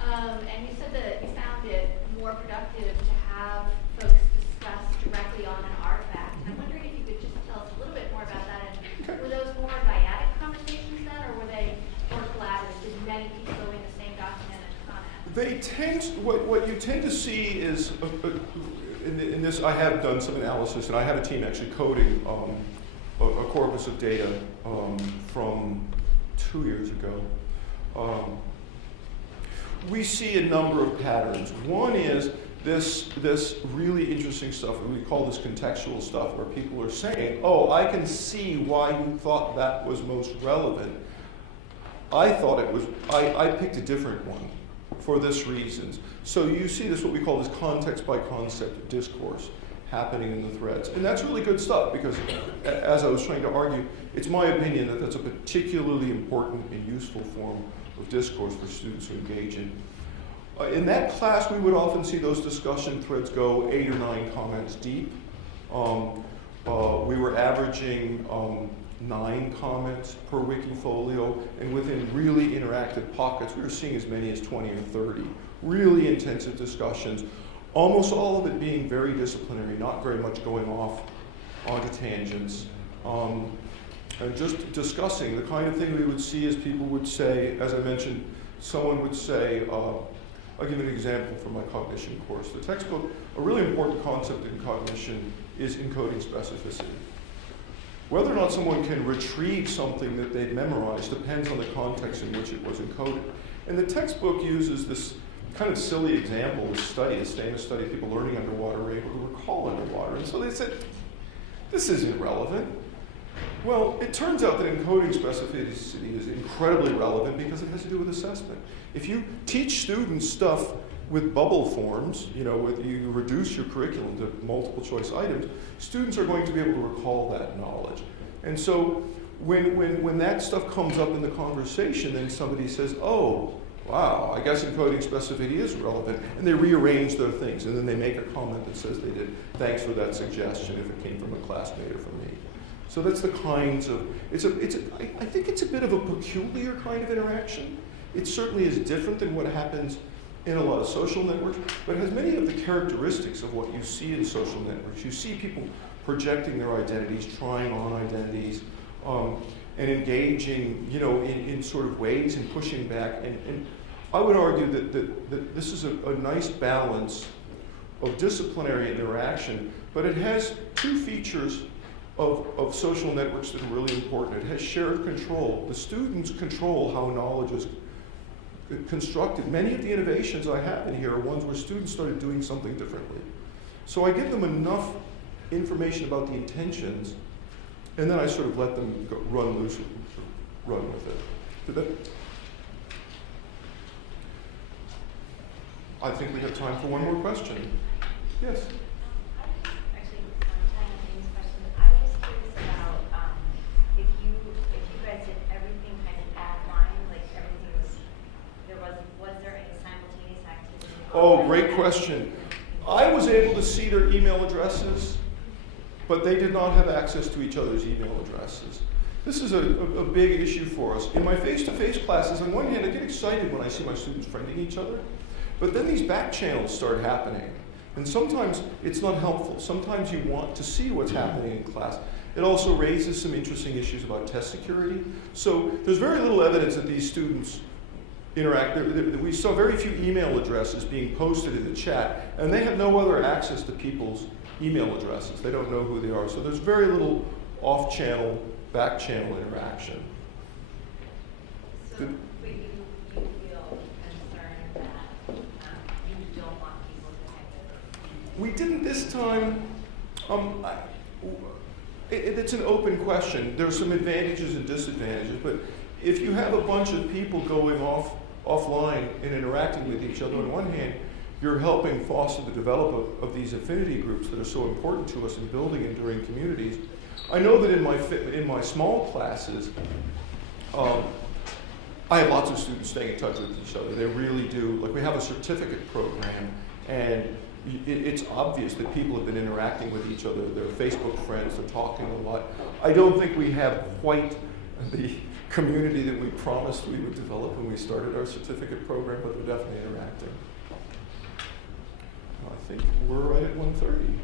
And you said that you found it more productive to have folks discuss directly on an artifact. And I'm wondering if you could just tell us a little bit more about that. And were those more dyadic conversations then, or were they more collaborative? Did many people go in the same document and comment? They tend to, what you tend to see is, in this, I have done some analysis, and I have a team actually coding a corpus of data from 2 years ago. We see a number of patterns. One is this really interesting stuff, we call this contextual stuff, where people are saying, oh, I can see why you thought that was most relevant. I thought it was, I picked a different one for this reasons. So you see this, what we call this context by concept discourse happening in the threads. And that's really good stuff because, as I was trying to argue, it's my opinion that that's a particularly important and useful form of discourse for students to engage in. In that class, we would often see those discussion threads go 8 or 9 comments deep. We were averaging 9 comments per Wikifolio, and within really interactive pockets, we were seeing as many as 20 or 30. Really intensive discussions, almost all of it being very disciplinary, not very much going off onto tangents. And just discussing the kind of thing we would see as people would say, as I mentioned, someone would say, I'll give you an example from my cognition course. The textbook, a really important concept in cognition is encoding specificity. Whether or not someone can retrieve something that they've memorized depends on the context in which it was encoded. And the textbook uses this kind of silly example, this famous study of people learning underwater were able to recall underwater. And so they said, this isn't relevant. Well, it turns out that encoding specificity is incredibly relevant because it has to do with assessment. If you teach students stuff with bubble forms, you reduce your curriculum to multiple choice items, students are going to be able to recall that knowledge. And so when that stuff comes up in the conversation, then somebody says, oh, wow, I guess encoding specificity is relevant, and they rearrange their things, and then they make a comment that says they did, thanks for that suggestion if it came from a classmate or from me. So that's the kinds of, I think it's a bit of a peculiar kind of interaction. It certainly is different than what happens in a lot of social networks, but it has many of the characteristics of what you see in social networks. You see people projecting their identities, trying on identities, and engaging, in sort of ways and pushing back. And I would argue that this is a nice balance of disciplinary interaction, but it has 2 features of social networks that are really important. It has shared control. The students control how knowledge is constructed. Many of the innovations I have in here are ones where students started doing something differently. So I give them enough information about the intentions, and then I sort of let them run loose, run with it. I think we have time for one more question. Yes? Oh, great question. I was able to see their email addresses, but they did not have access to each other's email addresses. This is a big issue for us. In my face-to-face classes, on one hand, I get excited when I see my students friending each other, but then these back channels start happening. And sometimes it's not helpful. Sometimes you want to see what's happening in class. It also raises some interesting issues about test security. So there's very little evidence that these students interact. We saw very few email addresses being posted in the chat, and they have no other access to people's email addresses. They don't know who they are. So there's very little off-channel, back-channel interaction. So but you feel concerned that you don't want people to hack it? We didn't this time. It's an open question. There's some advantages and disadvantages, but if you have a bunch of people going offline and interacting with each other, on one hand, you're helping foster the development of these affinity groups that are so important to us in building enduring communities. I know that in my small classes, I have lots of students staying in touch with each other. They really do. Like, we have a certificate program, and it's obvious that people have been interacting with each other. They're Facebook friends. They're talking a lot. I don't think we have quite the community that we promised we would develop when we started our certificate program, but they're definitely interacting. I think we're right at 1:30.